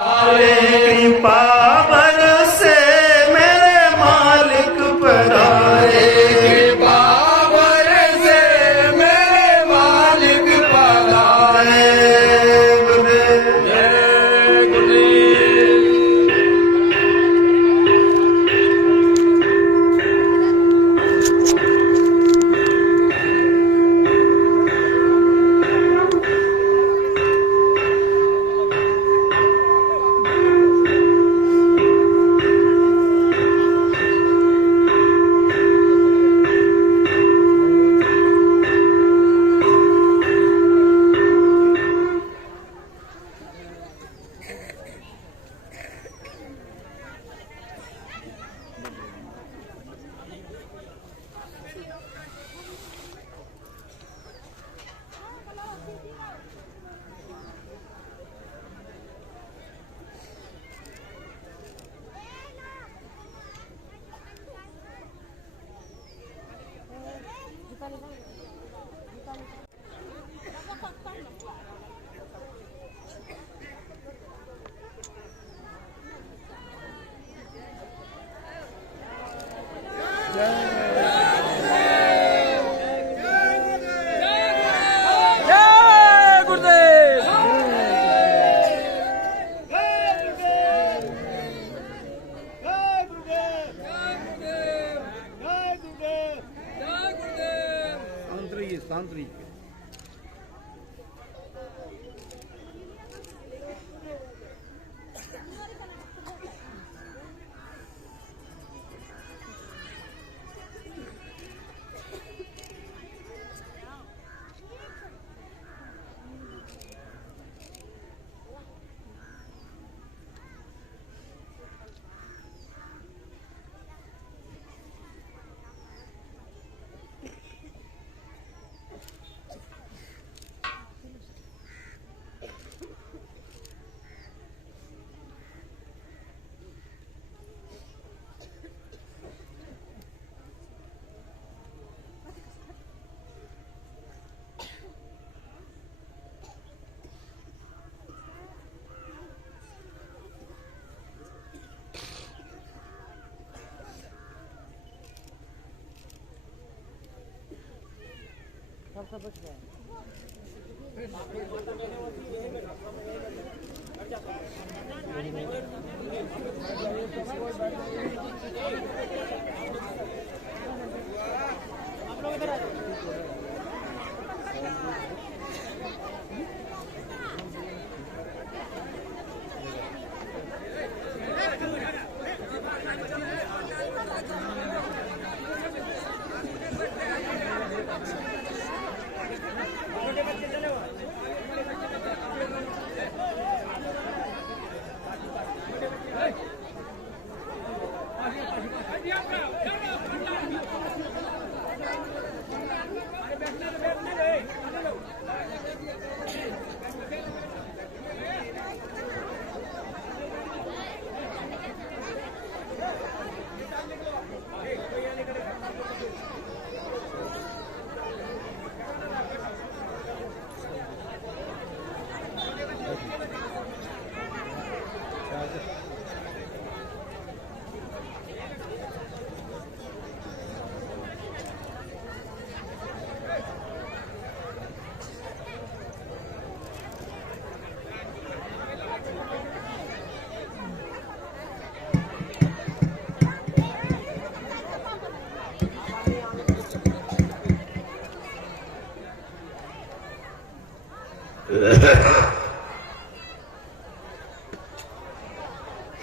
कृपा बरसे मेरे मालिक पर आए, कृपा बरसे मेरे मालिक पर आए। गुरुदेव जय गुरुदेव। शांत रहिए।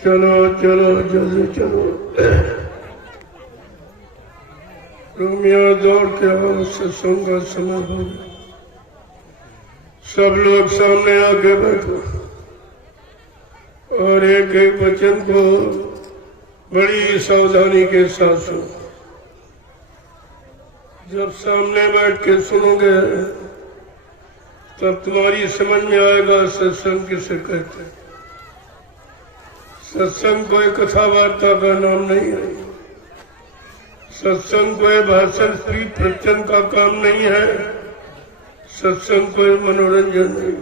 चलो चलो जल्दी चलो। रोमियो दौड़ के आओ, सत्संग का समय हो गया। सब लोग सामने आके बैठो और एक एक वचन को बड़ी सावधानी के साथ सुनो। जब सामने बैठ के सुनोगे तब तुम्हारी समझ में आएगा सत्संग किसे कहते हैं। सत्संग कोई कथा वार्ता का नाम नहीं है। सत्संग कोई भाषण श्री प्रवचन का काम नहीं है। सत्संग कोई मनोरंजन नहीं।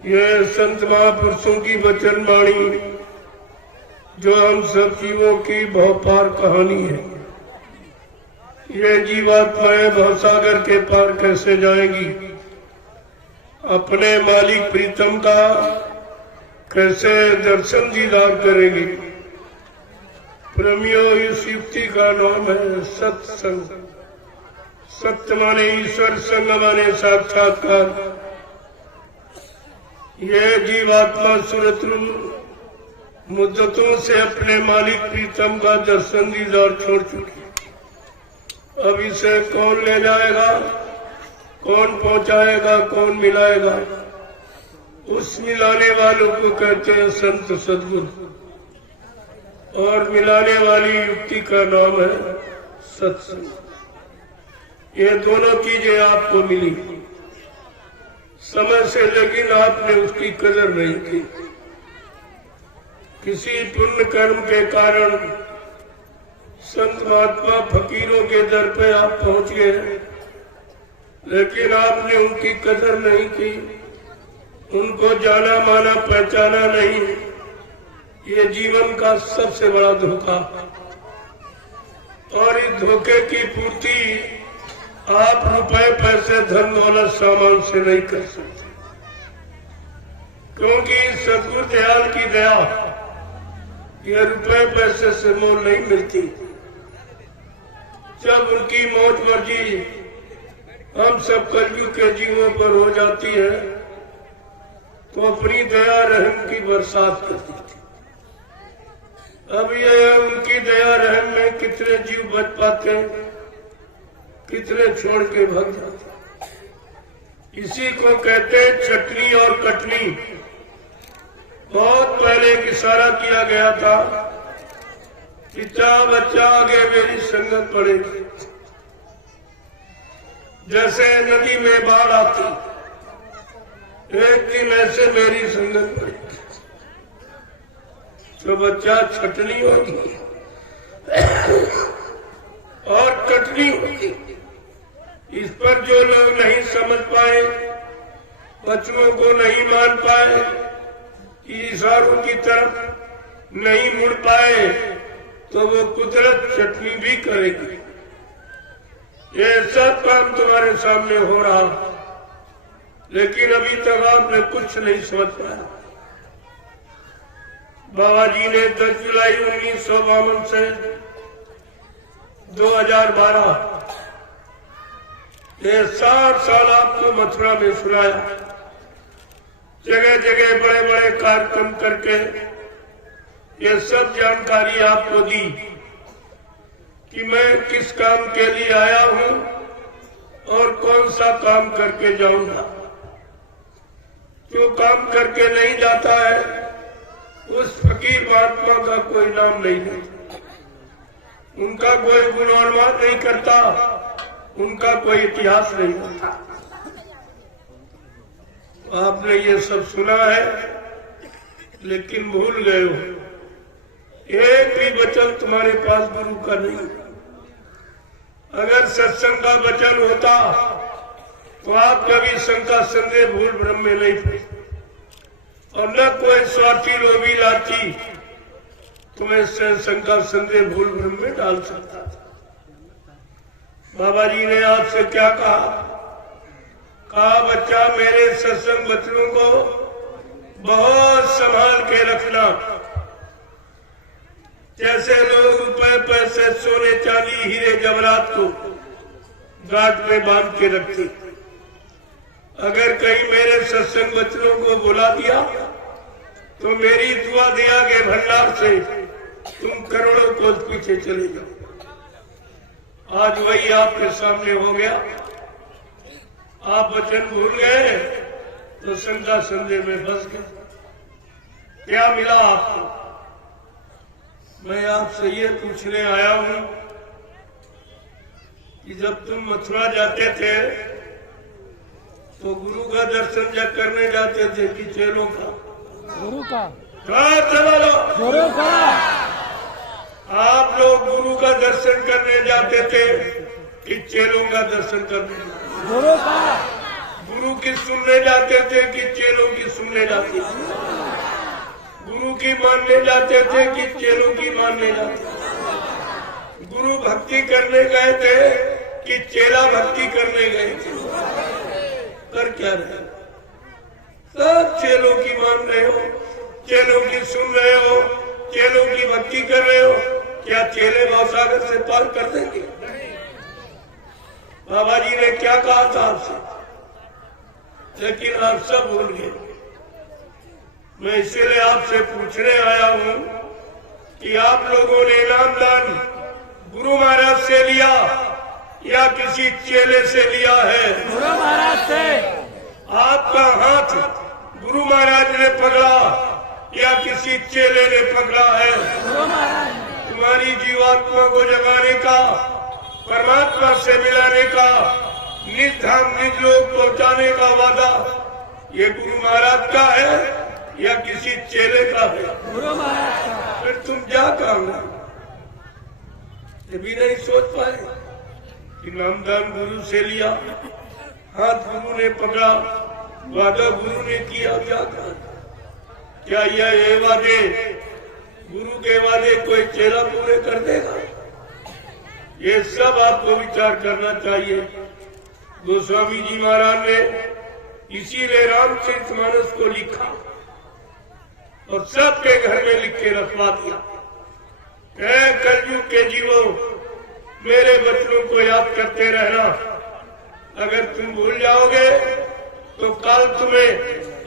यह संत महापुरुषों की वचन वाणी जो हम सब जीवों की बहुपार कहानी है। ये जीवात्माएं भवसागर के पार कैसे जाएंगी, अपने मालिक प्रीतम का कैसे दर्शन दीदार करेंगी। प्रेमियों, इस युक्ति का नाम है सत्संग। सत्य माने ईश्वर, संग माने साक्षात्कार। यह जीवात्मा सुरतरु मुद्दतों से अपने मालिक प्रीतम का दर्शन दीदार छोड़ चुकी। अब इसे कौन ले जाएगा, कौन पहुंचाएगा, कौन मिलाएगा? उस मिलाने वालों को कहते हैं संत सद्गुरु, और मिलाने वाली युक्ति का नाम है सत्संग। ये दोनों चीजें आपको मिली समय से, लेकिन आपने उसकी कदर नहीं की। किसी पुण्य कर्म के कारण संत महात्मा फकीरों के दर पे आप पहुंच गए, लेकिन आपने उनकी कदर नहीं की, उनको जाना माना पहचाना नहीं। ये जीवन का सबसे बड़ा धोखा, और इस धोखे की पूर्ति आप रुपए पैसे धन दौलत सामान से नहीं कर सकते, क्योंकि सतगुरु दयाल की दया ये रुपए पैसे से मोल नहीं मिलती। जब उनकी मौज मर्जी हम सब कलयुग के जीवों पर हो जाती है तो अपनी दया रहम की बरसात कर देती। अब ये उनकी दया रहम में कितने जीव बच पाते हैं, कितने छोड़ के भाग जाते। इसी को कहते हैं छटनी और कटनी। बहुत पहले एक इशारा किया गया था कि चा बच्चा आगे मेरी संगत पड़ेगी। जैसे नदी में बाढ़ आती, एक दिन ऐसे मेरी संगत पड़ेगी तो बच्चा छटनी होगी और कटनी होगी। इस पर जो लोग नहीं समझ पाए, बच्चों को नहीं मान पाए, इशारों की तरफ नहीं मुड़ पाए, तो वो कुदरत चटनी भी करेगी। ये सब काम तुम्हारे सामने हो रहा, लेकिन अभी तक आपने कुछ नहीं समझ पाया। बाबा जी ने 10 जुलाई 1952 से 2012 ये 60 साल आपको मथुरा में सुनाया। जगह जगह बड़े बड़े कार्यक्रम करके ये सब जानकारी आपको दी कि मैं किस काम के लिए आया हूं और कौन सा काम करके जाऊंगा। जो काम करके नहीं जाता है उस फकीर महात्मा का कोई नाम नहीं लेता, उनका कोई गुणानुवाद नहीं करता, उनका कोई इतिहास नहीं होता। आपने ये सब सुना है लेकिन भूल गए हो। एक भी वचन तुम्हारे पास गुरु का नहीं। अगर सत्संग का वचन होता तो आप कभी शंका संदेह भूल भ्रम में नहीं पड़े, और न कोई स्वार्थी लोभी लाची तुम्हें शंका संदेह भूल भ्रम में डाल सकता था। बाबा जी ने आपसे क्या कहा? बच्चा मेरे सत्संग वचनों को बहुत संभाल के रखना। जैसे लोग रुपए पैसे सोने चांदी हीरे जवाहरात को गांठ में बांध के रखते, अगर कहीं मेरे सत्संग वचनों को बुला दिया तो मेरी दुआ दिया के भंडार से तुम करोड़ों को पीछे चले जाओ। आज वही आपके सामने हो गया। आप वचन भूल गए तो शंका संदेह में फंस गए। क्या मिला आपको? मैं आपसे ये पूछने आया हूं कि जब तुम मथुरा जाते थे तो गुरु का दर्शन जब करने जाते थे कि चेलों का? गुरु का। गुरु का। आप लोग गुरु का दर्शन करने जाते थे कि चेलों का दर्शन करने? गुरु का। गुरु की सुनने जाते थे कि चेलों की सुनने जाते थे? गुरु की मानने जाते थे कि चेलों की मानने जाते थे? गुरु भक्ति करने गए थे कि चेला भक्ति करने गए थे? कर क्या रहे? सब चेलों की मान रहे हो, चेलों की सुन रहे हो, चेलों की भक्ति कर रहे हो। क्या चेले भवसागर से पार कर देंगे? बाबा जी ने क्या कहा था आपसे, लेकिन आप सब भूल गए। मैं इसीलिए आपसे पूछने आया हूं कि आप लोगों ने इनाम दान गुरु महाराज से लिया या किसी चेले से लिया है? गुरु महाराज से। आपका हाथ गुरु महाराज ने पकड़ा या किसी चेले ने पकड़ा है? गुरु महाराज। तुम्हारी जीवात्मा को जगाने का, परमात्मा से मिलाने का, निज धाम निज लोक पहुंचाने का वादा ये गुरु महाराज का है या किसी चेले का है? गुरु महाराज का। फिर तुम क्या कहोगे? ये भी नहीं सोच पाए कि नामदान गुरु से लिया, हाथ गुरु ने पकड़ा, वादा गुरु ने किया, क्या कहा? क्या ये वादे, गुरु के वादे कोई चेला पूरे कर देगा? ये सब आपको विचार करना चाहिए। गोस्वामी जी महाराज ने इसीलिए रामचरितमानस को लिखा और सबके घर में लिख के रखवा दिया। कलयुग के जीवों, मेरे बच्चों को याद करते रहना। अगर तुम भूल जाओगे तो काल तुम्हें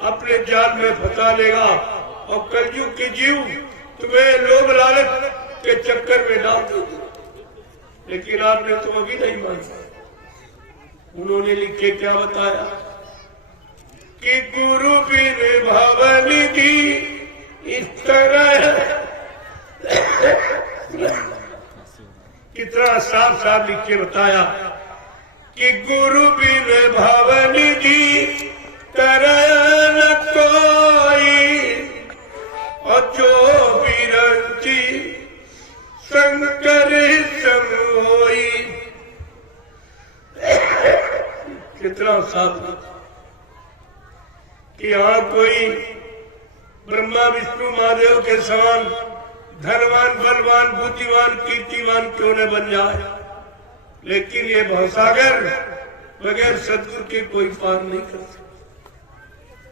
अपने जाल में फंसा लेगा और कलयुग के जीव तुम्हें लोभ लालच के चक्कर में डाल देंगे। लेकिन आपने तो अभी नहीं माना। उन्होंने लिख के क्या बताया कि गुरु बिन भवन की इस तरह कितना साफ साफ लिख के बताया कि गुरु बिन भवन की तरह न कोई और जो बिरंची शंकर समोई। कितना साफ कि यहाँ कोई ब्रह्मा विष्णु महादेव के समान धनवान, बलवान, बुद्धिमान, कीर्तिमान क्यों न बन जाए, लेकिन ये भवसागर बगैर सदगुरु के कोई पार नहीं कर सकता।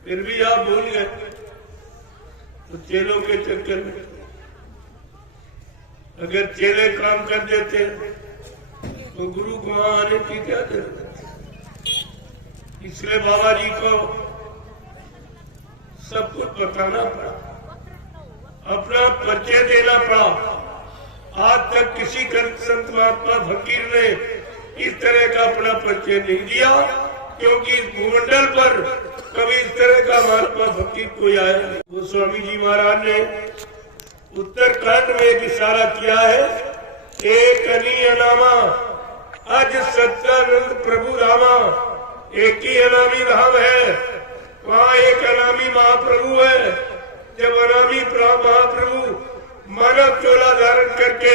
फिर भी आप भूल गए तो चेलों के चक्कर में। अगर चेले काम कर देते तो गुरु को वहां आने की क्या जरूरत है? इसलिए बाबा जी को सब कुछ बताना पड़ा, अपना परिचय देना पड़ा। आज तक किसी संत महात्मा फकीर ने इस तरह का अपना परिचय नहीं दिया, क्योंकि इस भूमंडल पर कभी इस तरह का महात्मा फकीर कोई आया नहीं। गोस्वामी जी महाराज ने उत्तराखंड में एक इशारा किया है, एक अनी अनामा अज सच्चानंद प्रभु रामा। एक ही अनामी धाम है, वहाँ एक अनामी महाप्रभु है। जब अनामी महाप्रभु मानव चोला धारण करके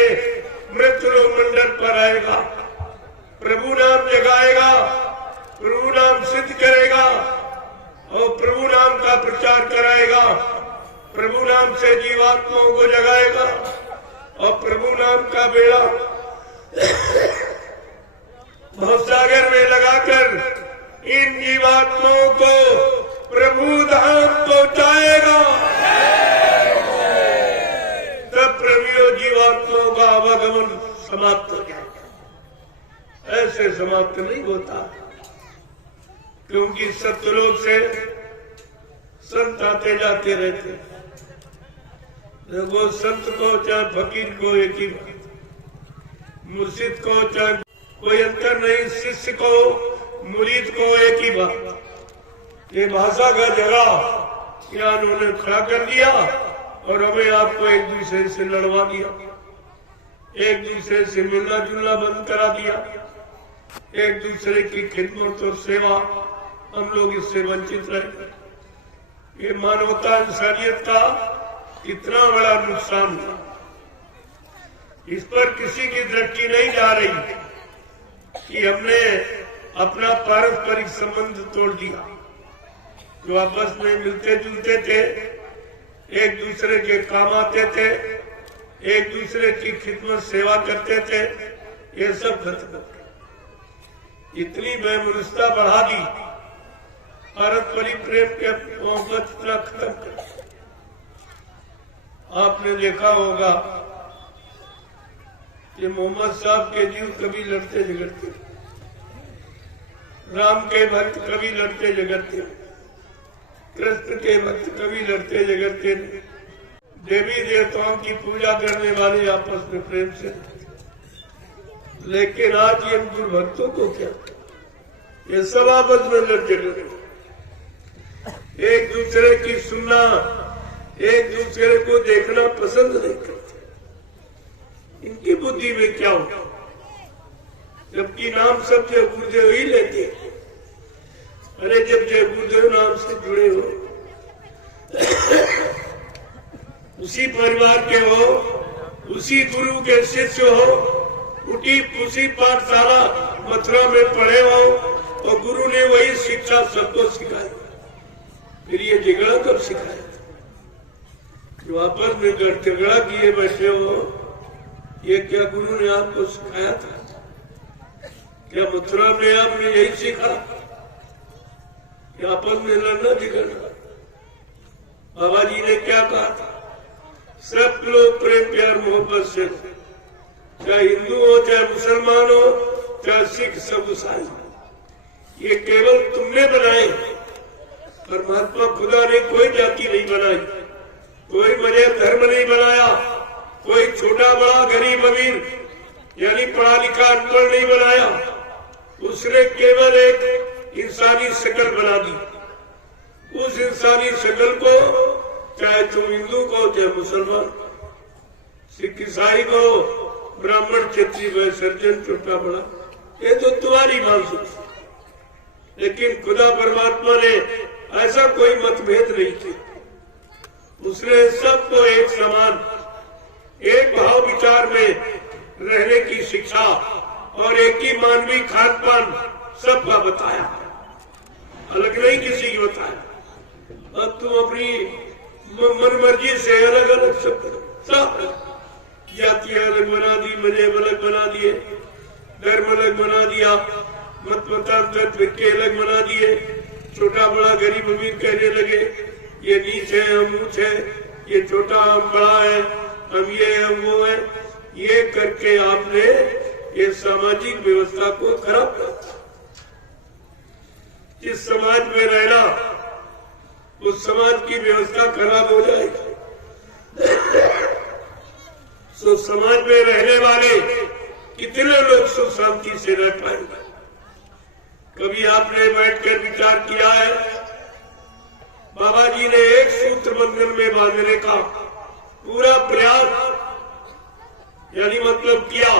मृत्यु मंडल पर आएगा, प्रभु नाम जगाएगा, प्रभु नाम सिद्ध करेगा और प्रभु नाम का प्रचार कराएगा, प्रभु नाम से जीवात्माओं को जगाएगा और प्रभु नाम का बेड़ा भवसागर में लगाकर इन जीवात्माओं को प्रभु धाम पहुंचाएगा। तब प्रभु जीवात्माओं का आवागमन समाप्त हो जाएगा। ऐसे समाप्त नहीं होता, क्योंकि सत्यलोक से संत आते जाते रहते। वो संत को चाहे फकीर को एक ही बात, मुर्शिद को चाहे कोई अंतर नहीं, शिष्य को मुरीद को एक ही बात। ये भाषा का जगह या उन्होंने खड़ा कर दिया और हमें आपको एक दूसरे से लड़वा दिया, एक दूसरे से मिलना जुलना बंद करा दिया, एक दूसरे की खिदमत और सेवा हम लोग इससे वंचित रहे। ये मानवता इंसानियत का इतना बड़ा नुकसान था, इस पर किसी की दृष्टि नहीं जा रही कि हमने अपना पारस्परिक संबंध तोड़ दिया। जो आपस में मिलते जुलते थे, एक दूसरे के काम आते थे, एक दूसरे की खिदमत सेवा करते थे, ये सब खत्म कर दिया। इतनी बेमनुष्यता बढ़ा दी, पारस्परिक प्रेम के मोहब्बत इतना खत्म कर दिया। आपने देखा होगा कि मोहम्मद साहब के जीव कभी लड़ते झगड़ते, राम के भक्त कभी लड़ते झगड़ते, कृष्ण के भक्त कभी लड़ते झगड़ते नहीं। देवी देवताओं की पूजा करने वाले आपस में प्रेम से, लेकिन आज ये गुरु भक्तों को क्या, ये सब आपस में लड़ते झगड़ते, एक दूसरे की सुनना, एक दूसरे को देखना पसंद नहीं करते। इनकी बुद्धि में क्या होगा, जबकि नाम सब जय गुरुदेव ही लेते। अरे जब जय गुरुदेव नाम से जुड़े हो, उसी परिवार के हो, उसी गुरु के शिष्य हो, उसी पाठशाला मथुरा में पढ़े हो और गुरु ने वही शिक्षा सबको सिखाई, फिर ये झगड़ा कब सिखाया? जो आपस में झगड़ा किए बैठे हो, ये क्या गुरु ने आपको सिखाया था? क्या मथुरा में आपने यही सीखा कि आपस में लड़ना झगड़ना? बाबा जी ने क्या कहा था? सब लोग प्रेम प्यार मोहब्बत से, चाहे हिंदू हो, चाहे मुसलमान हो, चाहे सिख, सब ईसाई, ये केवल तुमने बनाए। परमात्मा खुदा ने कोई जाति नहीं बनाई, कोई मजहब धर्म नहीं बनाया, कोई छोटा बड़ा गरीब अमीर यानी पढ़ा लिखा अनपढ़ नहीं बनाया। उसने केवल एक इंसानी शक्ल बना दी। उस इंसानी शक्ल को चाहे तुम हिंदू को, चाहे मुसलमान, सिख, ईसाई को, ब्राह्मण, क्षत्रिय, वैश्य, सर्जन, छोटा बड़ा, ये तो तुम्हारी मानसिकता। लेकिन खुदा परमात्मा ने ऐसा कोई मतभेद नहीं किया। उसने सबको एक समान, एक भाव विचार में रहने की शिक्षा और एक ही मानवीय खान पान सबका बताया, अलग नहीं किसी की बताया। अब तुम अपनी मन मर्जी से अलग अलग सब करो, सब जातियां अलग बना दी, मजहब अलग बना दिए, धर्म अलग बना दिया, मत मतांतर फिरके अलग बना दिए, छोटा बड़ा गरीब अमीर कहने लगे, ये नीच है, हम ऊंच है, ये छोटा हम बड़ा है, हम ये हम वो है। ये करके आपने ये सामाजिक व्यवस्था को खराब कर दिया। जिस समाज में रहना, उस समाज की व्यवस्था खराब हो जाएगी। तो समाज में रहने वाले कितने लोग सुख शांति से रह पाएंगे? कभी आपने बैठकर विचार किया है? बाबा जी ने एक सूत्र बंधन में बांधने का पूरा प्रयास यानी मतलब किया,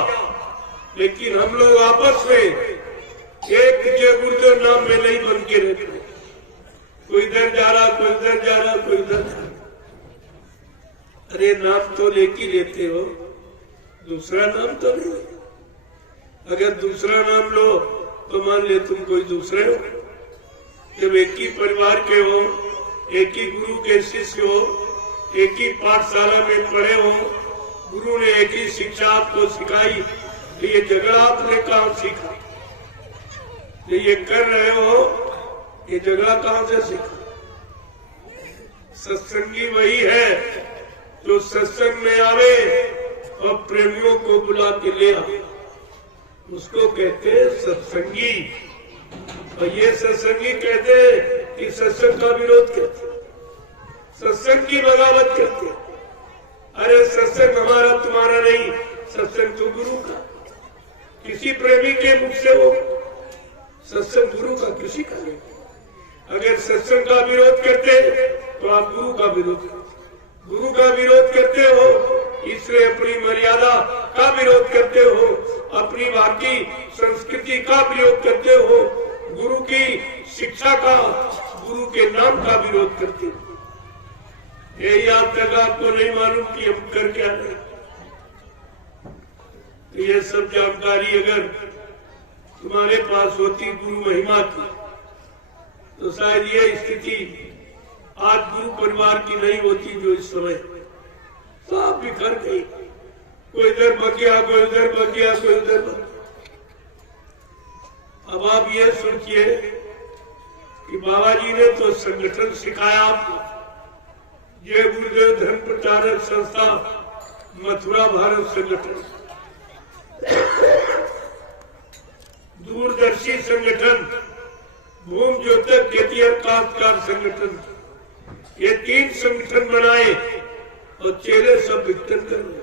लेकिन हम लोग आपस में एक जय गुरुदेव नाम में नहीं बन के रहते। कोई इधर जा रहा, कोई इधर जा रहा, कोई इधर जा रहा। अरे नाम तो लेके लेते हो, दूसरा नाम तो नहीं। अगर दूसरा नाम लो तो मान ले तुम कोई दूसरे हो। जब एक ही परिवार के हो, एक ही गुरु के शिष्य हो, एक ही पाठशाला में पढ़े हो, गुरु ने एक ही शिक्षा आपको सिखाई, तो ये झगड़ा आपने कहाँ सीखा? जो ये कर रहे हो, ये झगड़ा कहाँ से सीखा? सत्संगी वही है जो सत्संग में आवे और प्रेमियों को बुला के ले आवे, उसको कहते हैं सत्संगी। और ये सत्संगी कहते हैं कि सत्संग का विरोध करते, सत्संग की बगावत करते। अरे सत्संग हमारा तुम्हारा नहीं, सत्संग तो गुरु का। किसी प्रेमी के मुख से हो, सत्संग गुरु का किसी का नहीं। अगर सत्संग का विरोध करते तो आप गुरु का विरोध करते। गुरु का विरोध करते हो इसलिए अपनी मर्यादा का विरोध करते हो, अपनी भारतीय संस्कृति का विरोध करते हो, गुरु की शिक्षा का, गुरु के नाम का विरोध करते हो। यही आज तक आपको नहीं मालूम कि हम कर क्या रहे। तो ये सब जानकारी अगर तुम्हारे पास होती गुरु महिमा की, तो शायद ये स्थिति आज गुरु परिवार की नहीं होती जो इस समय सब बिखर गई। कोई इधर बच गया, कोई उधर बच गया, कोई उधर बच गया। अब आप ये सोचिए कि बाबा जी ने तो संगठन सिखाया आपको, जय गुरुदेव धर्म प्रचारक संस्था मथुरा भारत संगठन, दूरदर्शी संगठन, भूम ज्योतक केतियर कांतकार संगठन, ये 3 संगठन बनाए और चेले सब विघटन कर रहे।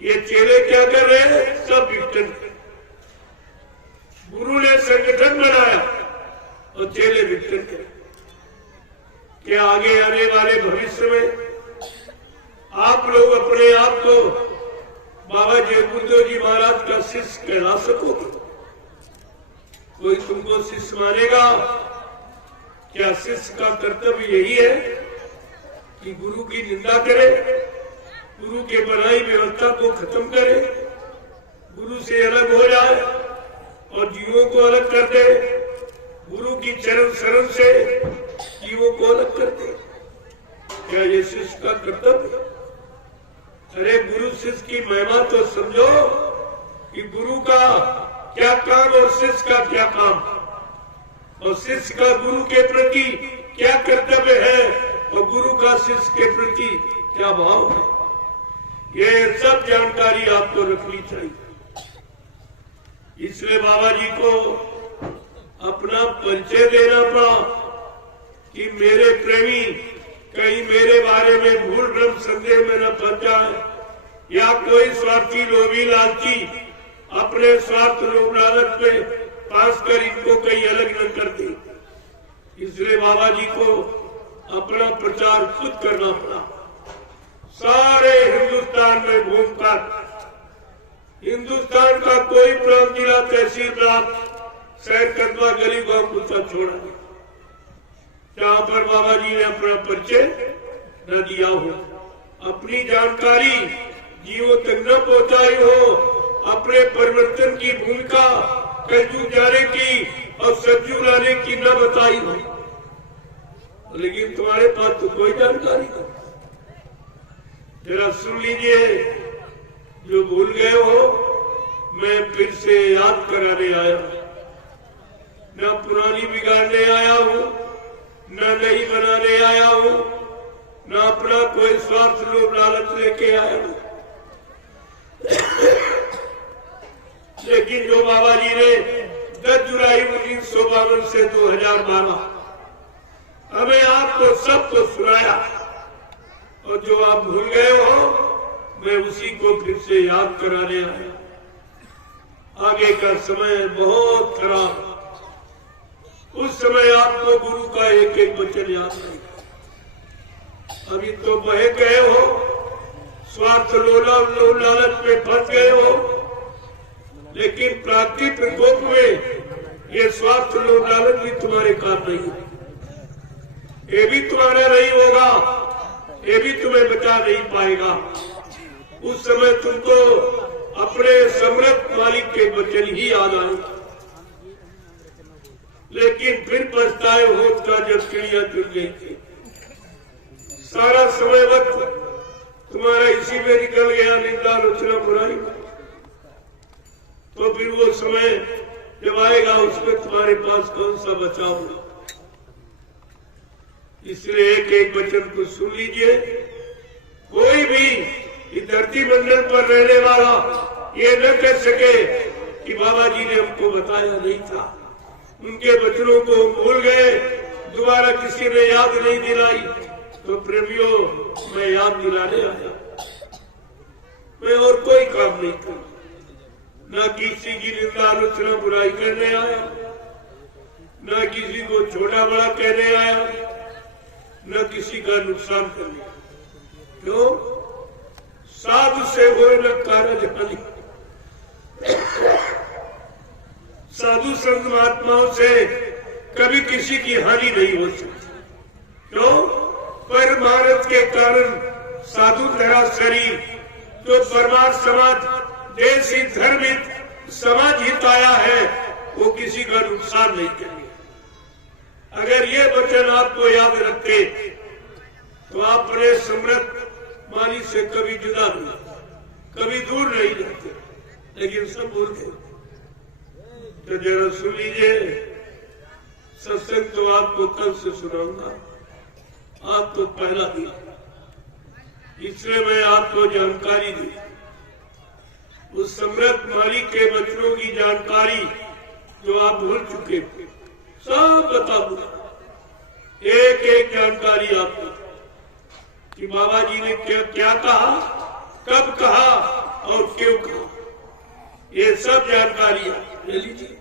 ये चेले क्या कर रहे हैं? सब विघटन। गुरु ने संगठन बनाया और चेले विघटन कर। क्या आगे आने वाले भविष्य में आप लोग अपने आप को बाबा जय गुरुदेव जी महाराज का शिष्य कहला सकोगे? कोई तुमको शिष्य मानेगा? क्या शिष्य का कर्तव्य यही है कि गुरु की निंदा करे, गुरु के बनाई व्यवस्था को खत्म करे, गुरु से अलग हो जाए और जीवों को अलग कर दे, गुरु की चरण शरण से जीवों को अलग कर दे? क्या ये शिष्य का कर्तव्य? अरे गुरु शिष्य की महिमा तो समझो कि गुरु का क्या काम और शिष्य का क्या काम, और शिष्य का गुरु के प्रति क्या कर्तव्य है और गुरु का शिष्य के प्रति क्या भाव है, ये सब जानकारी आपको रखनी चाहिए। इसलिए बाबा जी को अपना परिचय देना पड़ा कि मेरे प्रेमी कहीं मेरे बारे में भूल भ्रम संदेह में न फंस जाए या कोई स्वार्थी लोभी लालची अपने स्वार्थ लोभ लालच में पास कर इनको कहीं अलग न कर दे। इसलिए बाबा जी को अपना प्रचार खुद करना पड़ा। सारे हिंदुस्तान में घूमकर, हिंदुस्तान का कोई प्रांत, जिला, तहसील, ब्लॉक, शहर, कस्बा, गली गांव कुत्ता छोड़ा नहीं जहां पर बाबा जी ने अपना परिचय न दिया हो, अपनी जानकारी जीवों तक न पहुंचाई हो, अपने परिवर्तन की भूमिका कलयुग जाने की और सतयुग लाने की न बताई हो। लेकिन तुम्हारे पास तो कोई जानकारी नहीं। जरा सुन लीजिए, जो भूल गए हो मैं फिर से याद कराने आया हूं। न पुरानी बिगाड़ने आया हूं, न नई बनाने आया हूं, न अपना कोई स्वार्थ लोभ लालच लेके आया हूं। लेकिन जो बाबा जी ने 10 जुलाई 1952 से 2012 हमें आपको सबको सुनाया, और जो आप भूल गए हो मैं उसी को फिर से याद कराने आया। आगे का समय बहुत खराब, उस समय आपको गुरु का एक एक वचन याद नहीं। अभी तो बह गए हो, स्वार्थ लोभ लालच में फंस गए हो, लेकिन प्राकृतिक प्रकोप में ये स्वार्थ लोभ लालच भी तुम्हारे काम नहीं है। ये भी तुम्हारा नहीं होगा, ये भी तुम्हें बचा नहीं पाएगा। उस समय तुमको अपने समर्थ मालिक के वचन ही याद आए, लेकिन फिर पछताए होत का जब चिड़िया चुन गई थी। सारा समय वक्त तुम्हारा इसी में निकल गया, निंदा आलोचना बुराई। तो फिर वो समय जब आएगा उसमें तुम्हारे पास कौन सा बचाव है? इसलिए एक एक वचन को सुन लीजिए। कोई भी इस धरती मंडल पर रहने वाला ये न कह सके कि बाबा जी ने हमको बताया नहीं था। उनके वचनों को भूल गए, दोबारा किसी ने याद नहीं दिलाई, तो प्रेमियों मैं याद दिलाने आया। मैं और कोई काम नहीं करूं, न किसी की निंदा आलोचना बुराई करने आया, न किसी को छोटा बड़ा कहने आया, न किसी का नुकसान करने। क्यों? साधु से हो न कारज हानि। साधु संत महात्माओं से कभी किसी की हानि नहीं हो सकती। क्यों? पर महारत के कारण साधु धरा शरीर, जो परमार समाज, देश हित, धर्म हित, समाज हिताया है वो किसी का नुकसान नहीं करेंगे। अगर ये वचन आपको याद रखे तो आप अपने समृद्ध माली से कभी जुदा नहीं, कभी दूर नहीं रहते। लेकिन सब बोलते तो जरा सुन लीजिए, सत्संग तो आपको कल से सुनाऊंगा, आप तो पहला दिन, इसलिए मैं आपको जानकारी दी। उस समृद्ध माली के वचनों की जानकारी जो आप भूल चुके थे सब बता दूंगा, एक एक जानकारी आपको कि बाबा जी ने क्या कहा, कब कहा और क्यों कहा, ये सब जानकारी ले लीजिए।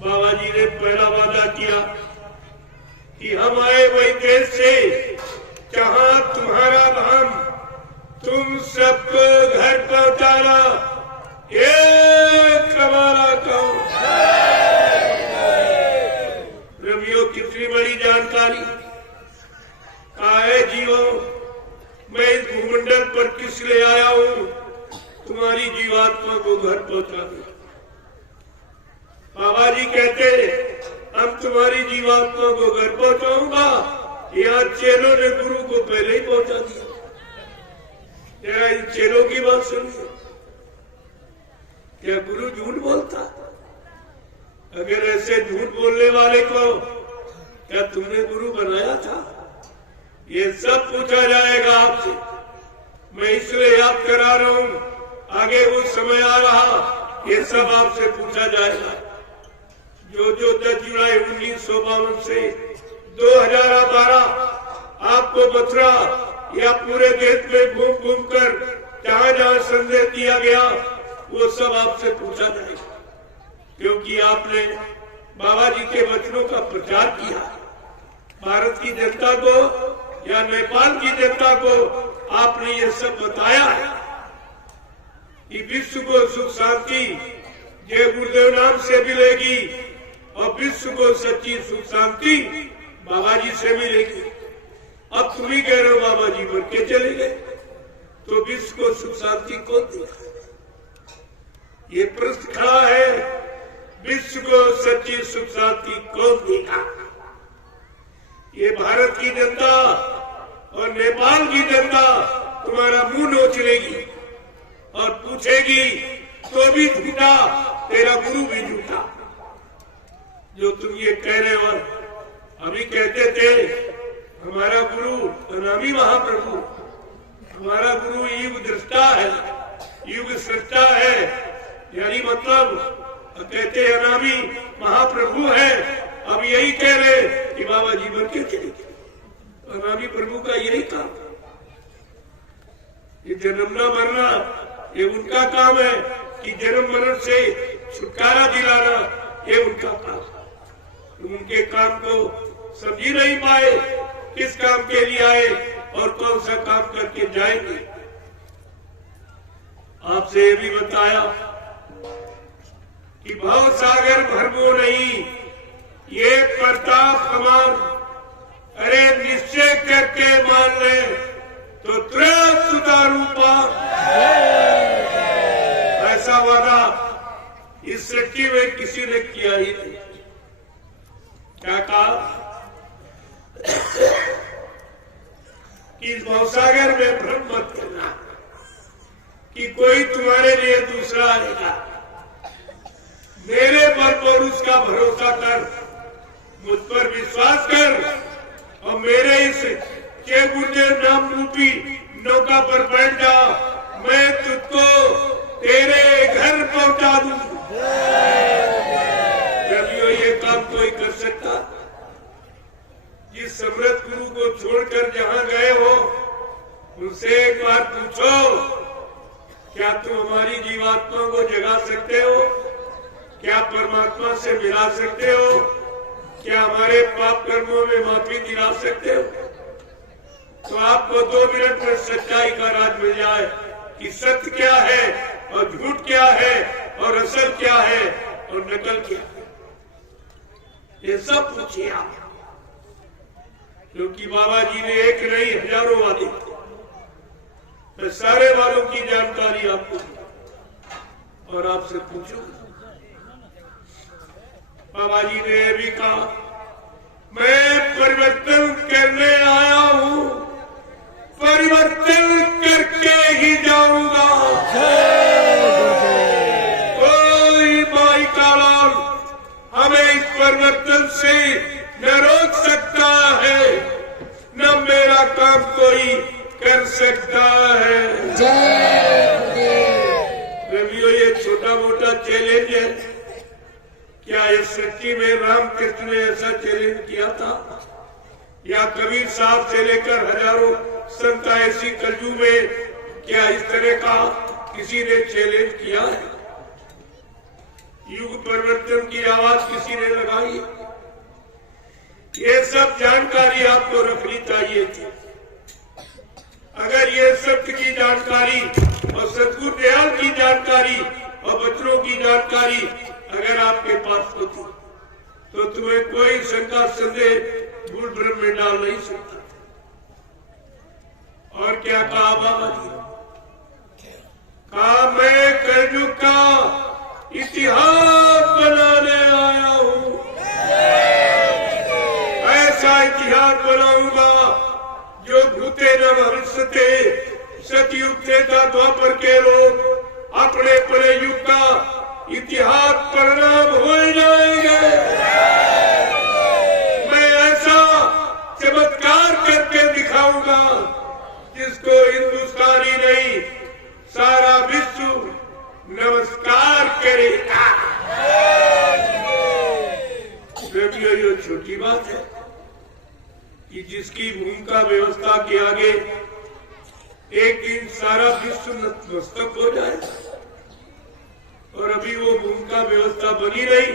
बाबा जी ने पहला वादा किया कि हम आए वही देश से जहां तुम्हारा धाम, तुम सबको घर पहुंचाना एक हमारा काम। रवियों कितनी बड़ी जानकारी आए जीवो, मैं इस भूमंडल पर किस लिए आया हूं, तुम्हारी जीवात्मा को घर पहुंचा दे। बाबा जी कहते हम तुम्हारी जीवात्मा को घर पहुंचाऊंगा, यहाँ चेलों ने गुरु को पहले ही पहुंचा दिया। क्या इन चेलों की बात सुनिए, क्या गुरु झूठ बोलता? अगर ऐसे झूठ बोलने वाले को क्या तुमने गुरु बनाया था? ये सब पूछा जाएगा आपसे। मैं इसलिए याद करा रहा हूं, आगे वो समय आ रहा, ये सब आपसे पूछा जाएगा। जो 10 जुलाई 1952 से 2012 आपको मथुरा या पूरे देश में घूम घूम कर जहां जहां संदेश दिया गया वो सब आपसे पूछा जाएगा, क्योंकि आपने बाबा जी के वचनों का प्रचार किया। भारत की जनता को या नेपाल की जनता को आपने ये सब बताया है कि विश्व को सुख शांति जय गुरुदेव नाम से मिलेगी और विश्व को सच्ची सुख शांति बाबा जी से मिलेगी। अब तुम ही कह रहे हो बाबा जी मर के चले गए, तो विश्व को सुख शांति कौन देगा? ये प्रश्न खड़ा है, विश्व को सच्ची सुख शांति कौन देगा? ये भारत की जनता और नेपाल की जनता तुम्हारा मुंह नोच लेगी और पूछेगी तो भी झूठा, तेरा गुरु भी झूठा। जो तुम ये कह रहे हो, अभी कहते थे हमारा गुरु अनामी महाप्रभु, हमारा गुरु युग दृष्टा है, युग सृष्टा है, यानी मतलब कहते अनामी महाप्रभु है। अब यही कह रहे कि बाबा जी मर के चले गए। अनामी प्रभु का यही काम, ये जन्मना मरना ये उनका काम है कि जन्म मरण से छुटकारा दिलाना ये उनका काम। उनके काम को समझ ही नहीं पाए, किस काम के लिए आए और कौन सा काम करके जाएंगे। आपसे ये भी बताया कि भाव सागर भरमो नहीं, ये प्रताप समान, अरे निश्चय करके मान ले तो तुरंत सुधारू पा। ऐसा वादा इस सृष्टि में किसी ने किया ही नहीं। क्या कहा कि इस भवसागर में भ्रम मत करना कि कोई तुम्हारे लिए दूसरा आएगा। मेरे बल पर उसका भरोसा कर, मुझ पर विश्वास कर और मेरे इस जय गुरुदेव नाम रूपी नौका पर बैठ जा। मैं तुझको तेरे घर पहुंचा दूं। जब ये काम कोई कर सकता, जिस समृद्ध गुरु को छोड़कर जहां गए हो उनसे एक बार पूछो, क्या तुम हमारी जीवात्मा को जगा सकते हो? क्या परमात्मा से मिला सकते हो? क्या हमारे पाप कर्मों में माफी दिला सकते हो? तो आपको 2 मिनट में सच्चाई का राज मिल जाए कि सत्य क्या है और झूठ क्या है और असल क्या है और नकल क्या है। ये सब पूछिए आप, क्योंकि बाबा जी ने एक नहीं हजारों वादे थे। मैं सारे वालों की जानकारी आपको दी। और आपसे पूछो। बाबा जी ने भी कहा मैं परिवर्तन करने आया हूं, परिवर्तन करके ही जाऊंगा। कोई माई का लाल हमें इस परिवर्तन से न रोक सकता है, न मेरा काम कोई कर सकता है। रवियो ये छोटा मोटा चैलेंज है, क्या ये सच्ची में रामकृष्ण ने ऐसा चैलेंज किया था, या कबीर साहब से लेकर हजारों संत ऐसी कलयुग में क्या इस तरह का किसी ने चैलेंज किया है? युग परिवर्तन की आवाज किसी ने लगाई? ये सब जानकारी आपको रखनी चाहिए थी। अगर ये सत्य की जानकारी और सतगुरु दयाल की जानकारी और बच्चों की जानकारी अगर आपके पास होती तो तुम्हें कोई शंका संदेह भूल भ्रम में डाल नहीं सकता। और क्या कहा बाबा जी? कहा मैं कलयुग का इतिहास बनाने आया हूं, ऐसा इतिहास बनाऊंगा जो भूते न भविष्य थे, सतयुग थे था द्वापर के लोग अपने अपने युग का इतिहास परिणाम हो जाएंगे। मैं ऐसा चमत्कार करके दिखाऊंगा जिसको हिंदुस्तानी नहीं सारा विश्व नमस्कार करेगा। ये छोटी बात है कि जिसकी भूमिका व्यवस्था के आगे एक दिन सारा विश्व नतमस्तक हो जाए, और अभी वो भूमिका व्यवस्था बनी नहीं